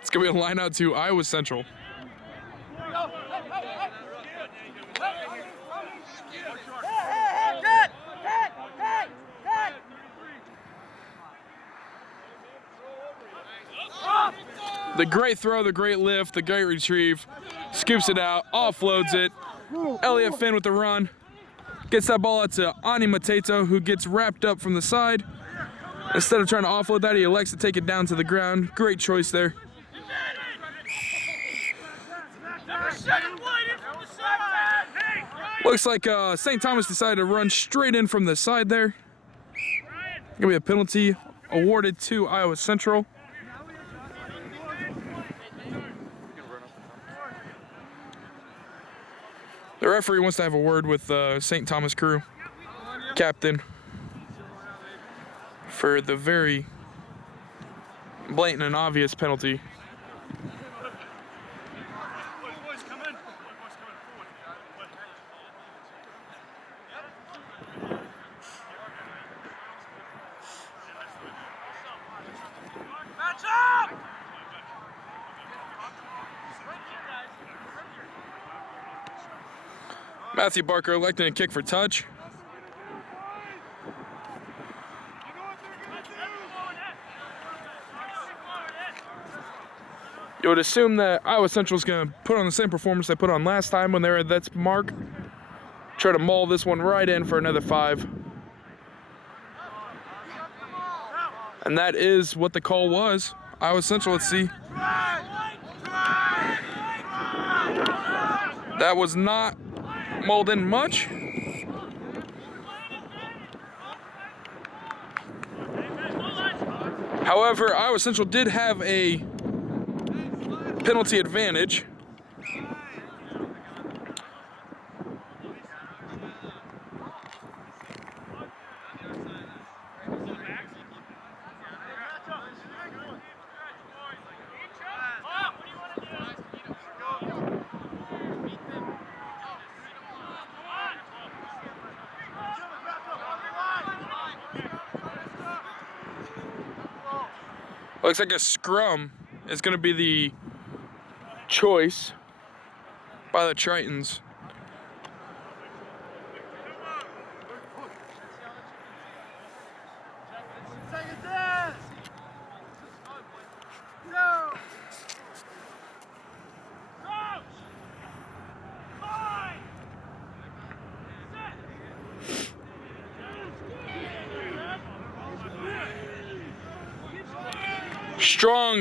It's going to be a line out to Iowa Central. The great throw, the great lift, the great retrieve. Scoops it out, offloads it. Elliot Finn with the run. Gets that ball out to Ani Mateto, who gets wrapped up from the side. Instead of trying to offload that, he elects to take it down to the ground. Great choice there. Looks like St. Thomas decided to run straight in from the side there. Gonna be a penalty awarded to Iowa Central. The referee wants to have a word with St. Thomas crew captain for the very blatant and obvious penalty. Matthew Barker electing a kick for touch. You would assume that Iowa Central is going to put on the same performance they put on last time when they were at that mark. Try to maul this one right in for another 5. And that is what the call was. Iowa Central, let's see. That was not mauled in much. However, Iowa Central did have a penalty advantage. Looks like a scrum is going to be the choice by the Tritons.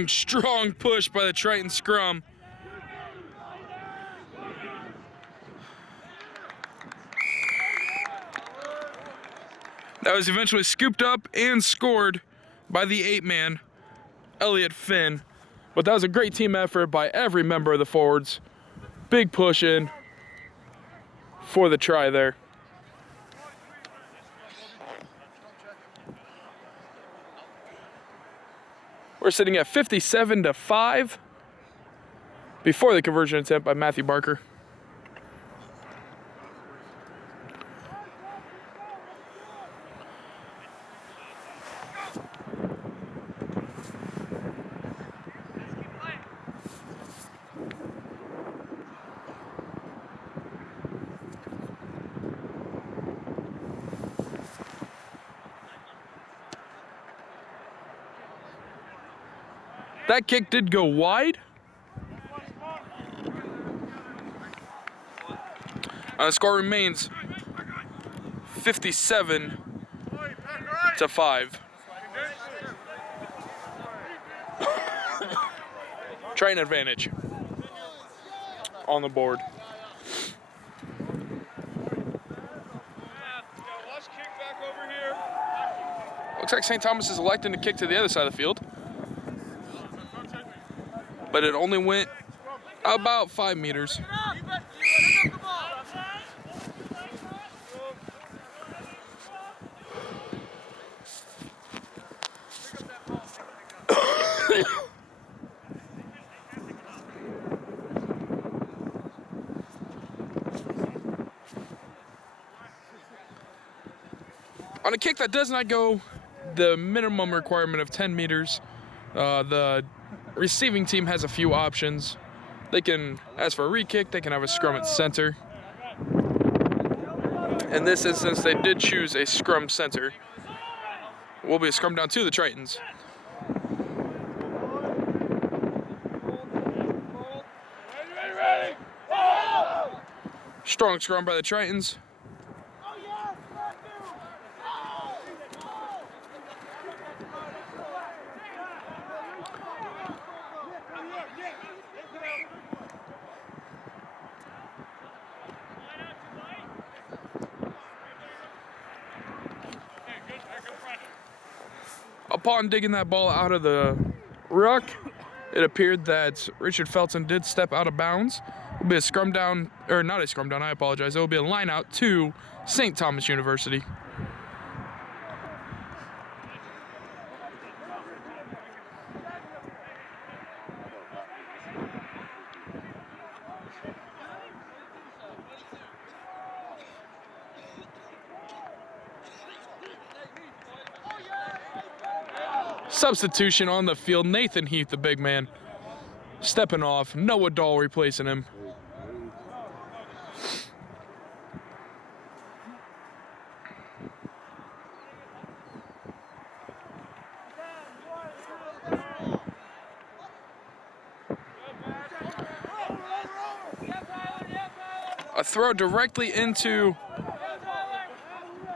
Strong push by the Triton scrum. That was eventually scooped up and scored by the 8-man, Elliot Finn. But that was a great team effort by every member of the forwards. Big push in for the try there. We're sitting at 57-5 before the conversion attempt by Matthew Barker. That kick did go wide. The score remains 57-5. Triton advantage on the board. Looks like St. Thomas is electing to kick to the other side of the field, but it only went about 5 meters. On a kick that does not go the minimum requirement of 10 meters, the receiving team has a few options. They can ask for a re-kick, they can have a scrum at center. In this instance, they did choose a scrum center. It will be a scrum down to the Tritons. Strong scrum by the Tritons. Upon digging that ball out of the ruck, it appeared that Richard Felton did step out of bounds. It will be a scrum down, or not a scrum down, I apologize. It will be a line out to St. Thomas University. Substitution on the field, Nathan Heath, the big man, stepping off. Noah Dahl replacing him. A throw directly into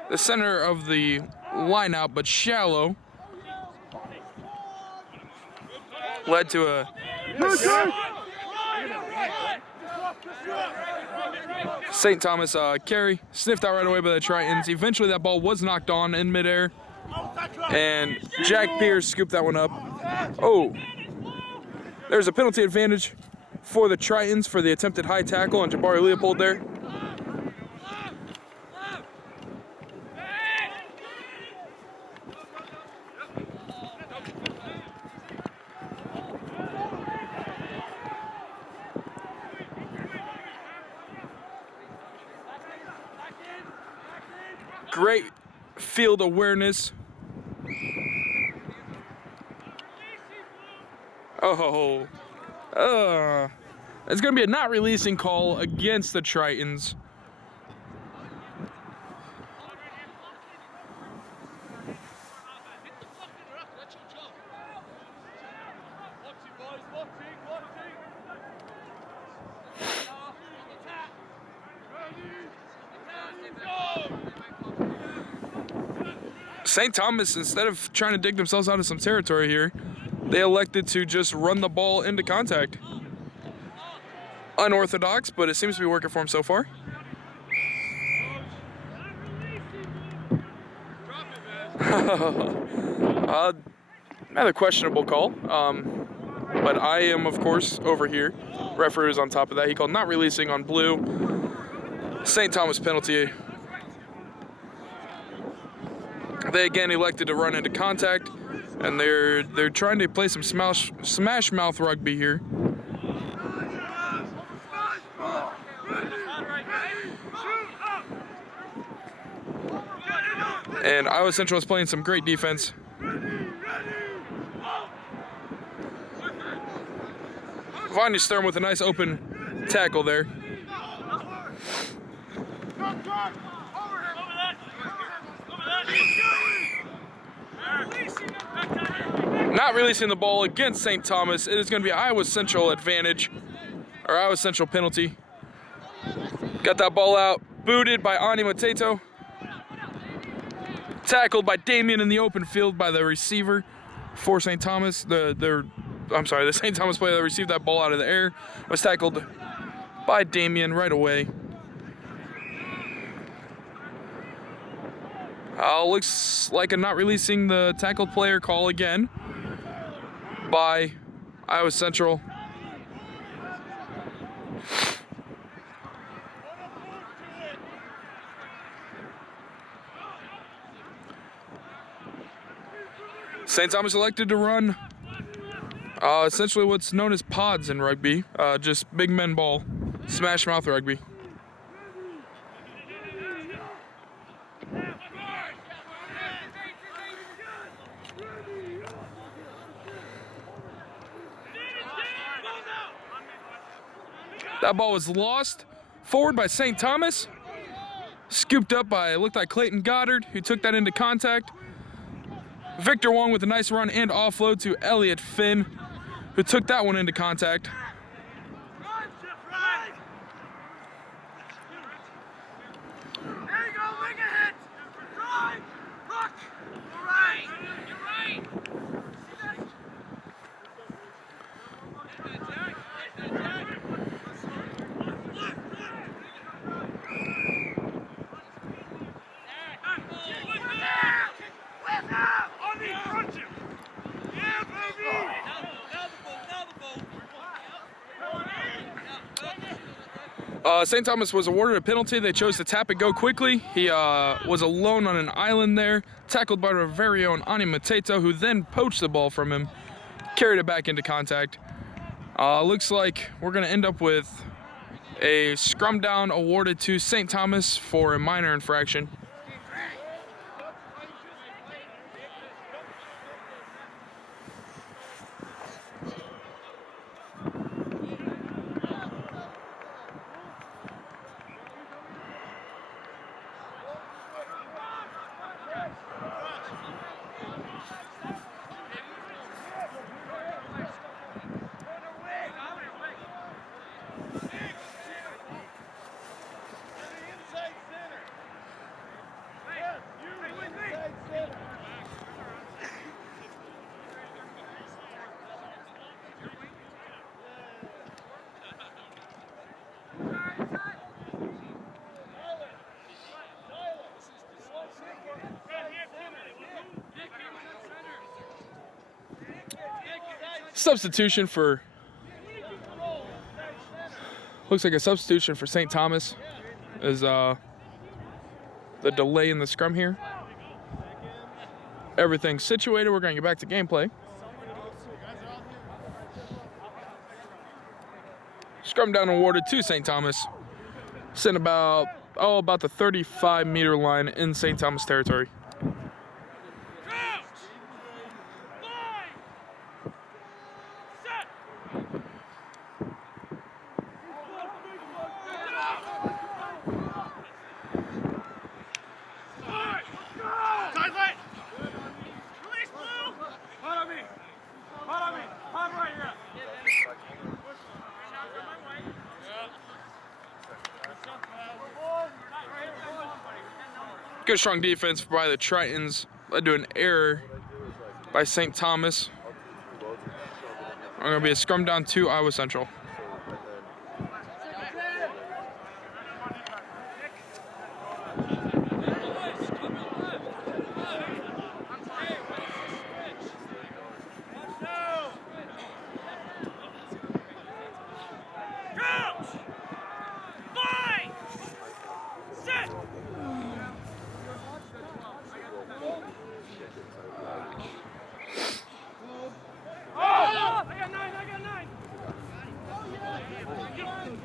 the center of the line out, but shallow. Led to a St. Thomas carry, sniffed out right away by the Tritons. Eventually that ball was knocked on in midair, and Jack Pierce scooped that one up. Oh, there's a penalty advantage for the Tritons for the attempted high tackle on Jabari Leopold there. Great field awareness. Oh, it's going to be a not releasing call against the Tritons. St. Thomas, instead of trying to dig themselves out of some territory here, they elected to just run the ball into contact. Unorthodox, but it seems to be working for them so far. Another questionable call, but I am, of course, over here. Referee was on top of that. He called not releasing on blue. St. Thomas penalty. They again elected to run into contact, and they're trying to play some smash mouth rugby here. And Iowa Central is playing some great defense. Vanya Sturm with a nice open tackle there. Not releasing the ball against St. Thomas. It is going to be Iowa Central advantage, or Iowa Central penalty. Got that ball out, booted by Ani Mateto. tackled by Damien in the open field by the receiver for St. Thomas. The St. Thomas player that received that ball out of the air was tackled by Damien right away. Looks like a not releasing the tackled player call again by Iowa Central. St. Thomas elected to run essentially what's known as pods in rugby, just big men ball, smash mouth rugby. That ball was lost forward by St. Thomas, scooped up by, it looked like Clayton Goddard, who took that into contact. Victor Wong with a nice run and offload to Elliot Finn, who took that one into contact. St. Thomas was awarded a penalty. They chose to tap it go quickly. He was alone on an island there, tackled by our very own Ani Mateto, who then poached the ball from him, carried it back into contact. Looks like we're going to end up with a scrum down awarded to St. Thomas for a minor infraction. Substitution for, looks like a substitution for St. Thomas is the delay in the scrum here. Everything's situated. We're going to get back to gameplay. Scrum down awarded to St. Thomas. Sent about the 35-meter line in St. Thomas territory. 'Good strong defense by the Tritons, led to an error by St. Thomas. We're going to be a scrum down to Iowa Central.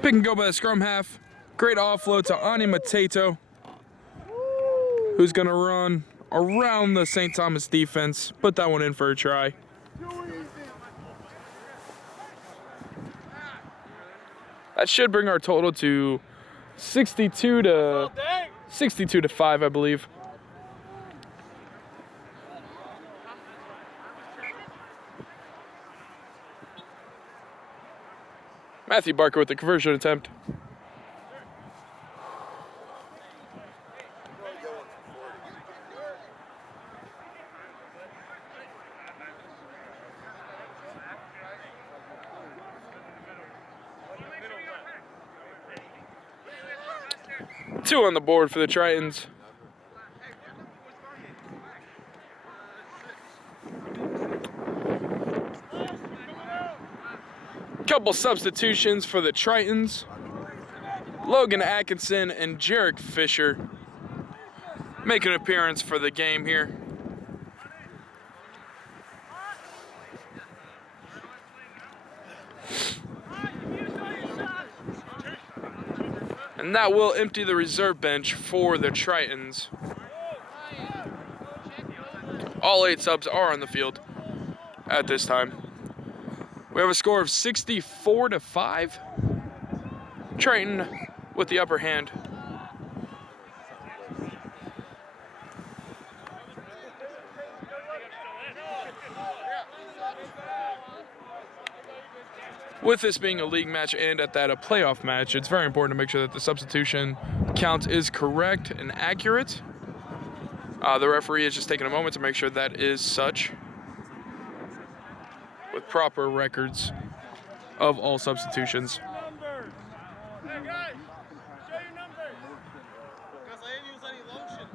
Pick and go by the scrum half. Great offload to Ani Mateto, who's going to run around the St. Thomas defense. Put that one in for a try. That should bring our total to 62 to 5, I believe. Matthew Barker with the conversion attempt. 2 on the board for the Tritons. Couple substitutions for the Tritons. Logan Atkinson and Jarek Fisher make an appearance for the game here. And that will empty the reserve bench for the Tritons. All 8 subs are on the field at this time. We have a score of 64-5. Triton with the upper hand. With this being a league match and at that a playoff match, it's very important to make sure that the substitution count is correct and accurate. The referee is just taking a moment to make sure that is such, with proper records of all substitutions. Hey guys, show your numbers. Because I didn't use any lotion.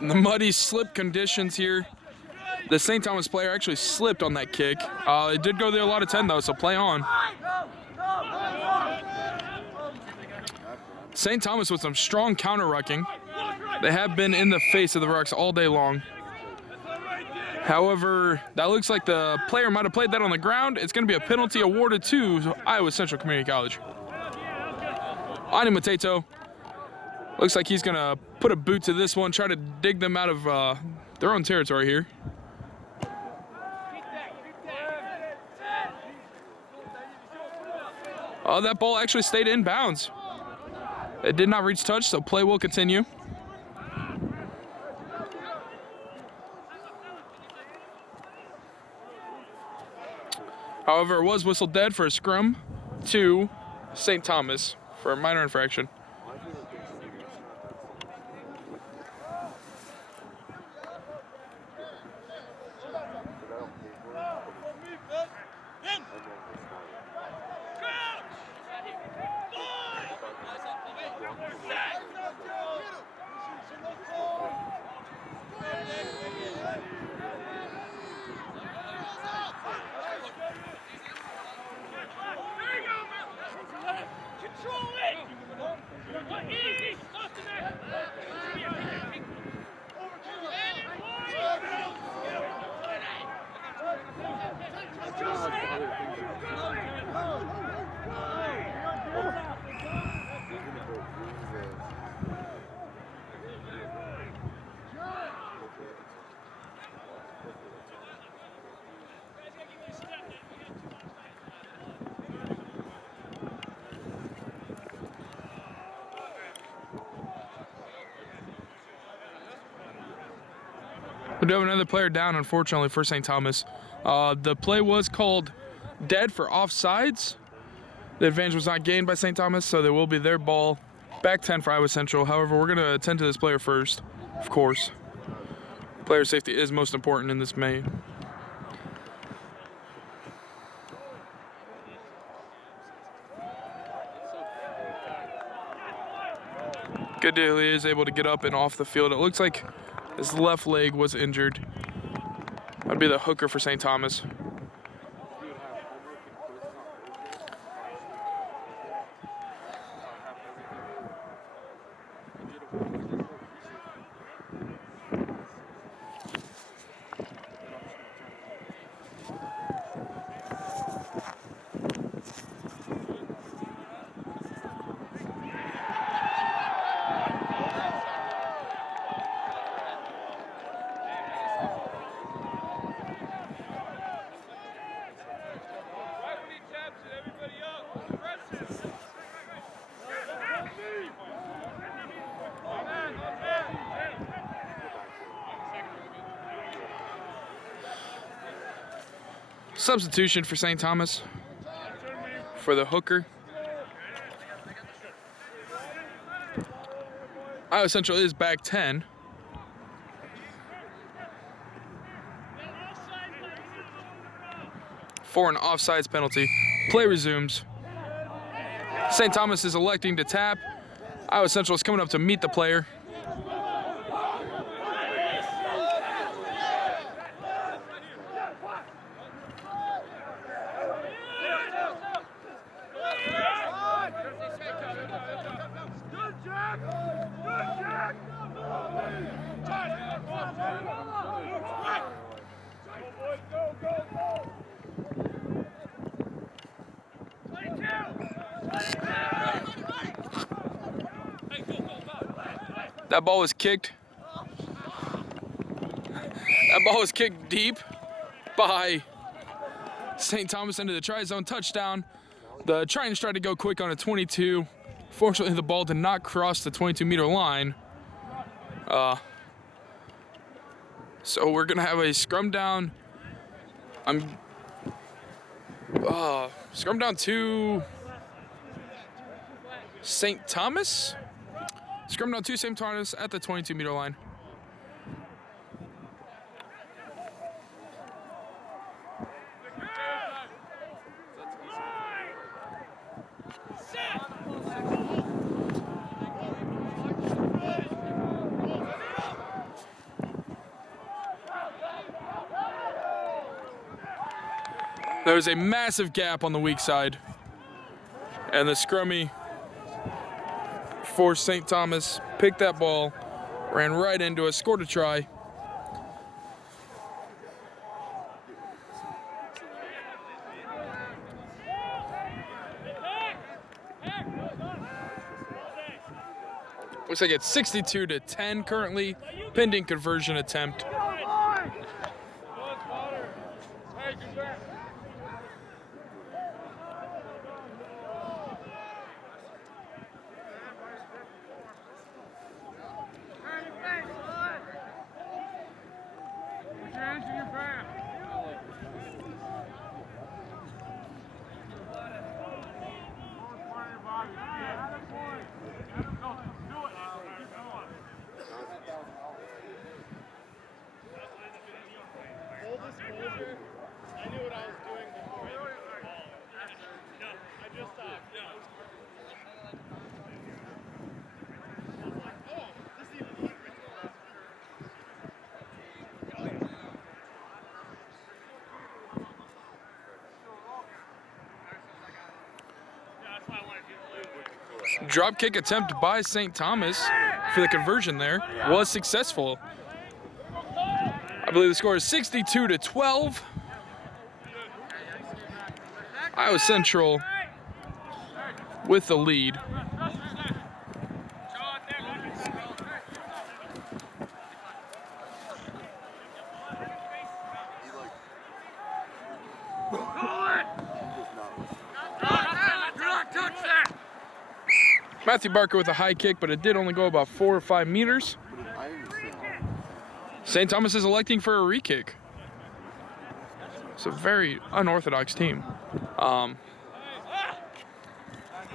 The muddy slip conditions here. The St. Thomas player actually slipped on that kick. It did go the allotted 10 though, so play on. St. Thomas with some strong counter rucking. They have been in the face of the rucks all day long. However, that looks like the player might have played that on the ground. It's going to be a penalty awarded to Iowa Central Community College. Ani Mateto looks like he's going to put a boot to this one, try to dig them out of their own territory here. Oh, that ball actually stayed in bounds. It did not reach touch, so play will continue. However, it was whistled dead for a scrum to St. Thomas for a minor infraction. We do have another player down, unfortunately, for St. Thomas. The play was called dead for offsides. The advantage was not gained by St. Thomas, so there will be their ball. Back 10 for Iowa Central. However, we're going to attend to this player first, of course. Player safety is most important in this main. Good deal, he is able to get up and off the field. It looks like his left leg was injured. That'd be the hooker for St. Thomas. Substitution for St. Thomas for the hooker. Iowa Central is back 10. For an offsides penalty. Play resumes. St. Thomas is electing to tap. Iowa Central is coming up to meet the player. That ball was kicked. That ball was kicked deep by St. Thomas into the try zone. Touchdown. The Tritons tried to go quick on a 22. Fortunately, the ball did not cross the 22-meter line. So we're gonna have a scrum down. Scrum down to St. Thomas. Scrum down to St. Thomas at the 22-meter line. There's a massive gap on the weak side. And the scrummy for St. Thomas picked that ball, ran right into it, scored a try. Looks like it's 62-10 currently, pending conversion attempt. I knew what I was doing before. I just thought. Drop kick attempt by St. Thomas for the conversion there was successful. I believe the score is 62-12. Iowa Central with the lead. Matthew Barker with a high kick, but it did only go about 4 or 5 meters. St. Thomas is electing for a re-kick. It's a very unorthodox team.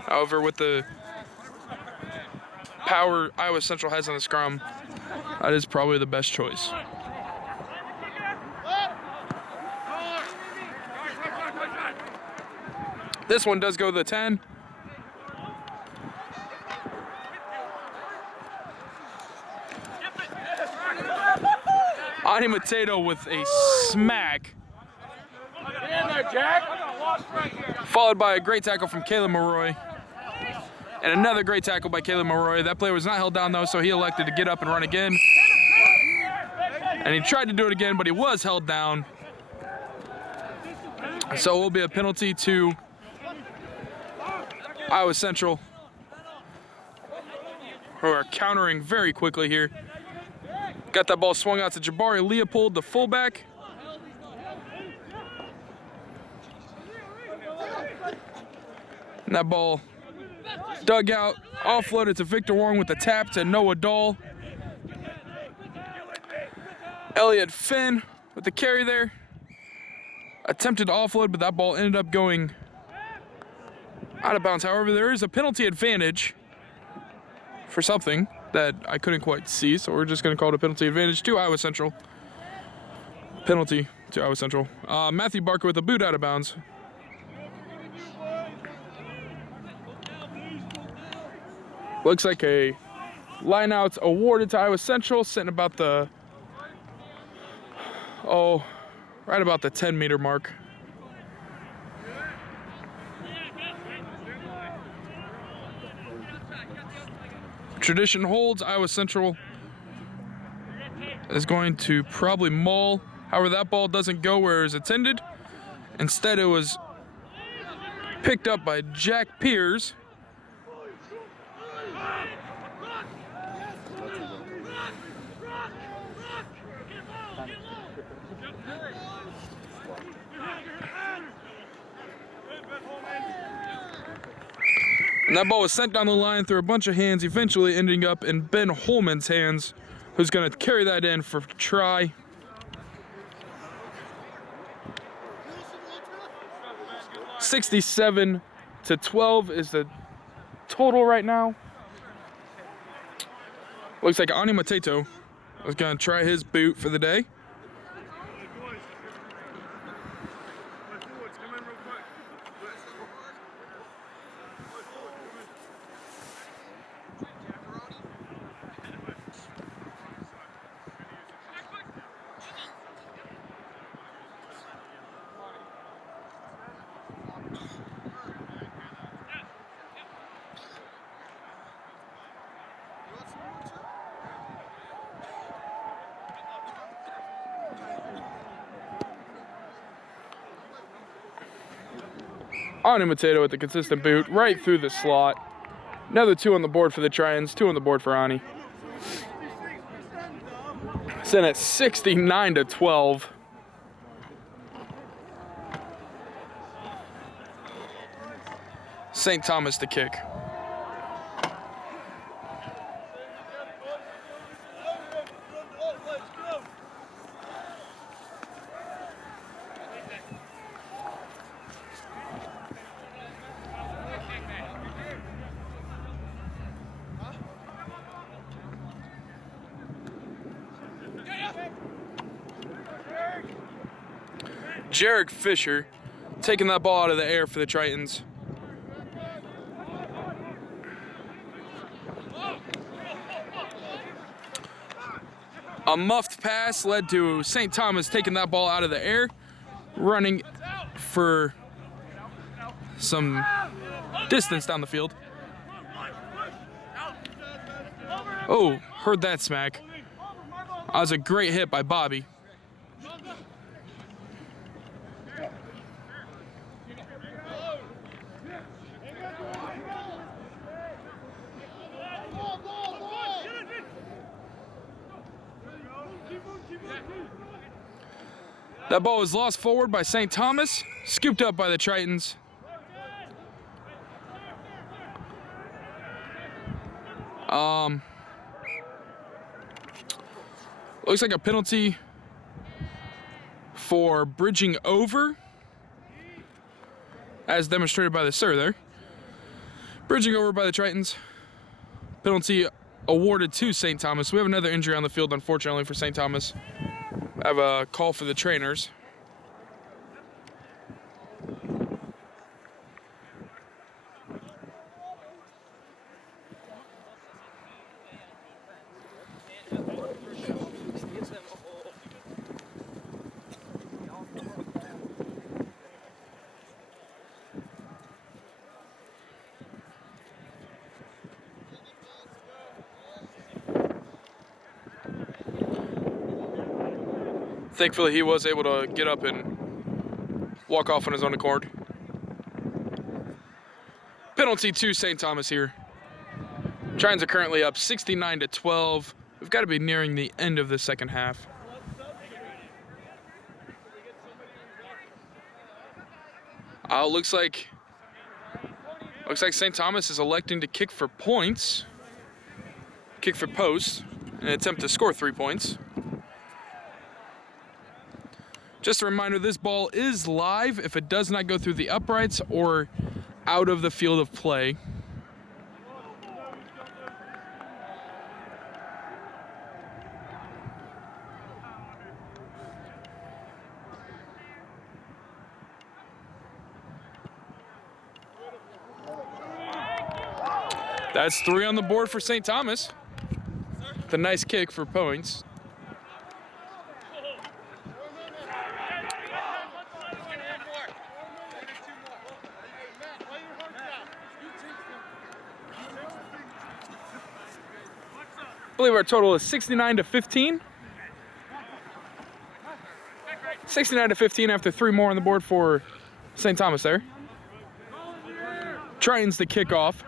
However, with the power Iowa Central has on the scrum, that is probably the best choice. This one does go to the 10. Ani Mateto with a smack. Followed by a great tackle from Caleb Maroy. And another great tackle by Caleb Maroy. That player was not held down though, so he elected to get up and run again. And he tried to do it again, but he was held down. So it will be a penalty to Iowa Central, who are countering very quickly here. Got that ball swung out to Jabari Leopold, the fullback. And that ball dug out, offloaded to Victor Wong with the tap to Noah Dahl. Elliot Finn with the carry there. attempted to offload, but that ball ended up going out of bounds. However, there is a penalty advantage for something that I couldn't quite see, so we're just going to call it a penalty advantage to Iowa Central. Penalty to Iowa Central. Matthew Barker with a boot out of bounds. Looks like a lineout awarded to Iowa Central, sitting about the, right about the 10-meter mark. Tradition holds. Iowa Central is going to probably maul. However, that ball doesn't go where it was intended. Instead, it was picked up by Jack Piers. And that ball was sent down the line through a bunch of hands, eventually ending up in Ben Holman's hands, who's going to carry that in for try. $67-12 is the total right now. Looks like Ani Mateto is going to try his boot for the day. Ani Mateto with the consistent boot right through the slot. Another 2 on the board for the Tritons, 2 on the board for Ani. Sent at 69-12. St. Thomas to kick. Jarek Fisher taking that ball out of the air for the Tritons. A muffed pass led to St. Thomas taking that ball out of the air, running for some distance down the field. Oh, heard that smack. That was a great hit by Bobby. That ball was lost forward by St. Thomas, scooped up by the Tritons. Looks like a penalty for bridging over, as demonstrated by the sir there. Bridging over by the Tritons. Penalty awarded to St. Thomas. We have another injury on the field, unfortunately, for St. Thomas. I have a call for the trainers. Thankfully, he was able to get up and walk off on his own accord. Penalty to St. Thomas here. Tritons are currently up 69-12. We've got to be nearing the end of the second half. Looks like St. Thomas is electing to kick for points. Kick for post, in an attempt to score 3 points. Just a reminder, this ball is live if it does not go through the uprights or out of the field of play. That's 3 on the board for St. Thomas. The nice kick for points. I believe our total is 69-15. 69-15 after 3 more on the board for St. Thomas there. Tritons to kick off.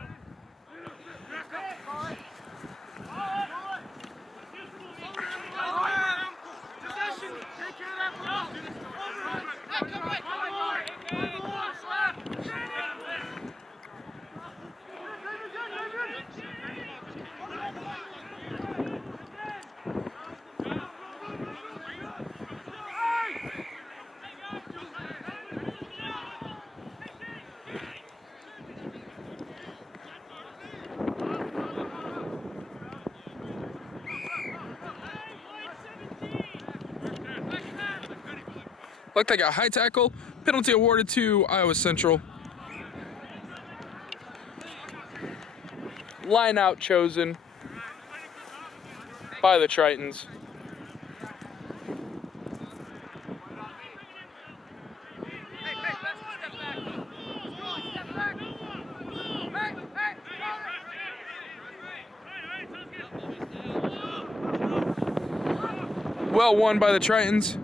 Looked like a high tackle. Penalty awarded to Iowa Central. Line out chosen by the Tritons. Well won by the Tritons.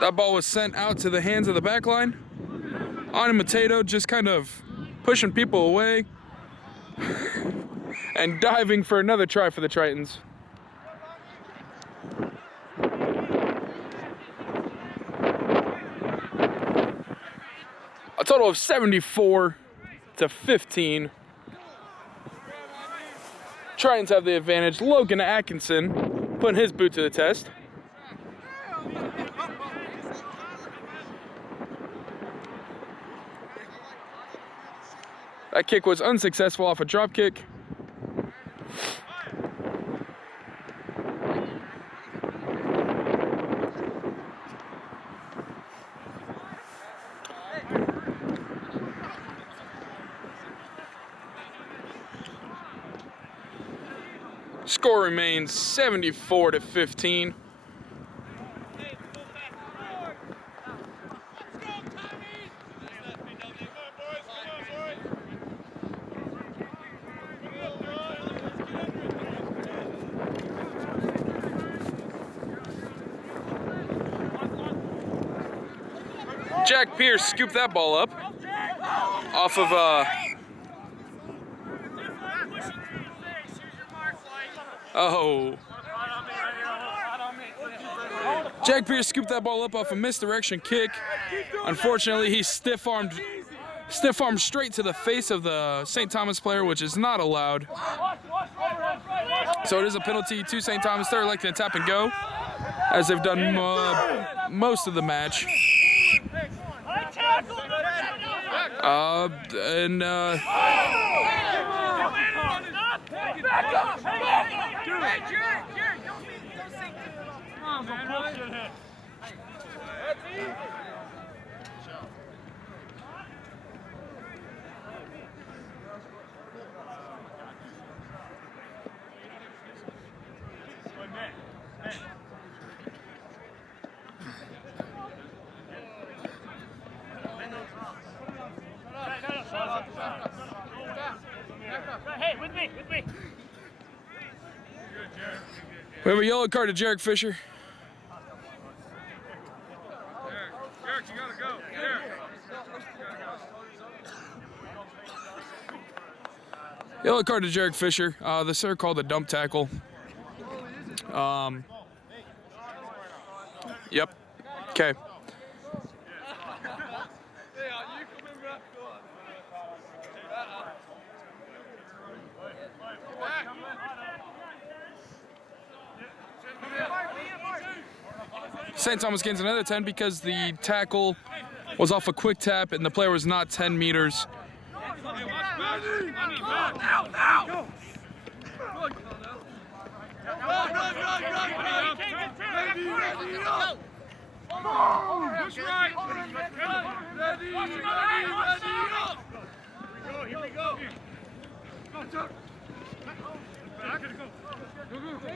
That ball was sent out to the hands of the back line. Ani Mateto just kind of pushing people away and diving for another try for the Tritons. A total of 74-15. Tritons have the advantage. Logan Atkinson putting his boot to the test. That kick was unsuccessful off a drop kick. Score remains 74-15. Jack Pierce scooped that ball up off of Jack Pierce scooped that ball up off a misdirection kick. Unfortunately, he stiff-armed straight to the face of the St. Thomas player, which is not allowed. So it is a penalty to St. Thomas. They're electing a tap and go, as they've done most of the match. Hey, with me. We have a yellow card to Jarek Fisher. Jarek, you gotta go. Yellow card to Jarek Fisher. The sir called a dump tackle. Yep. Okay. St. Thomas gains another 10 because the tackle was off a quick tap and the player was not 10 meters. Push right. Here we go. Go, Chuck. Back. Go.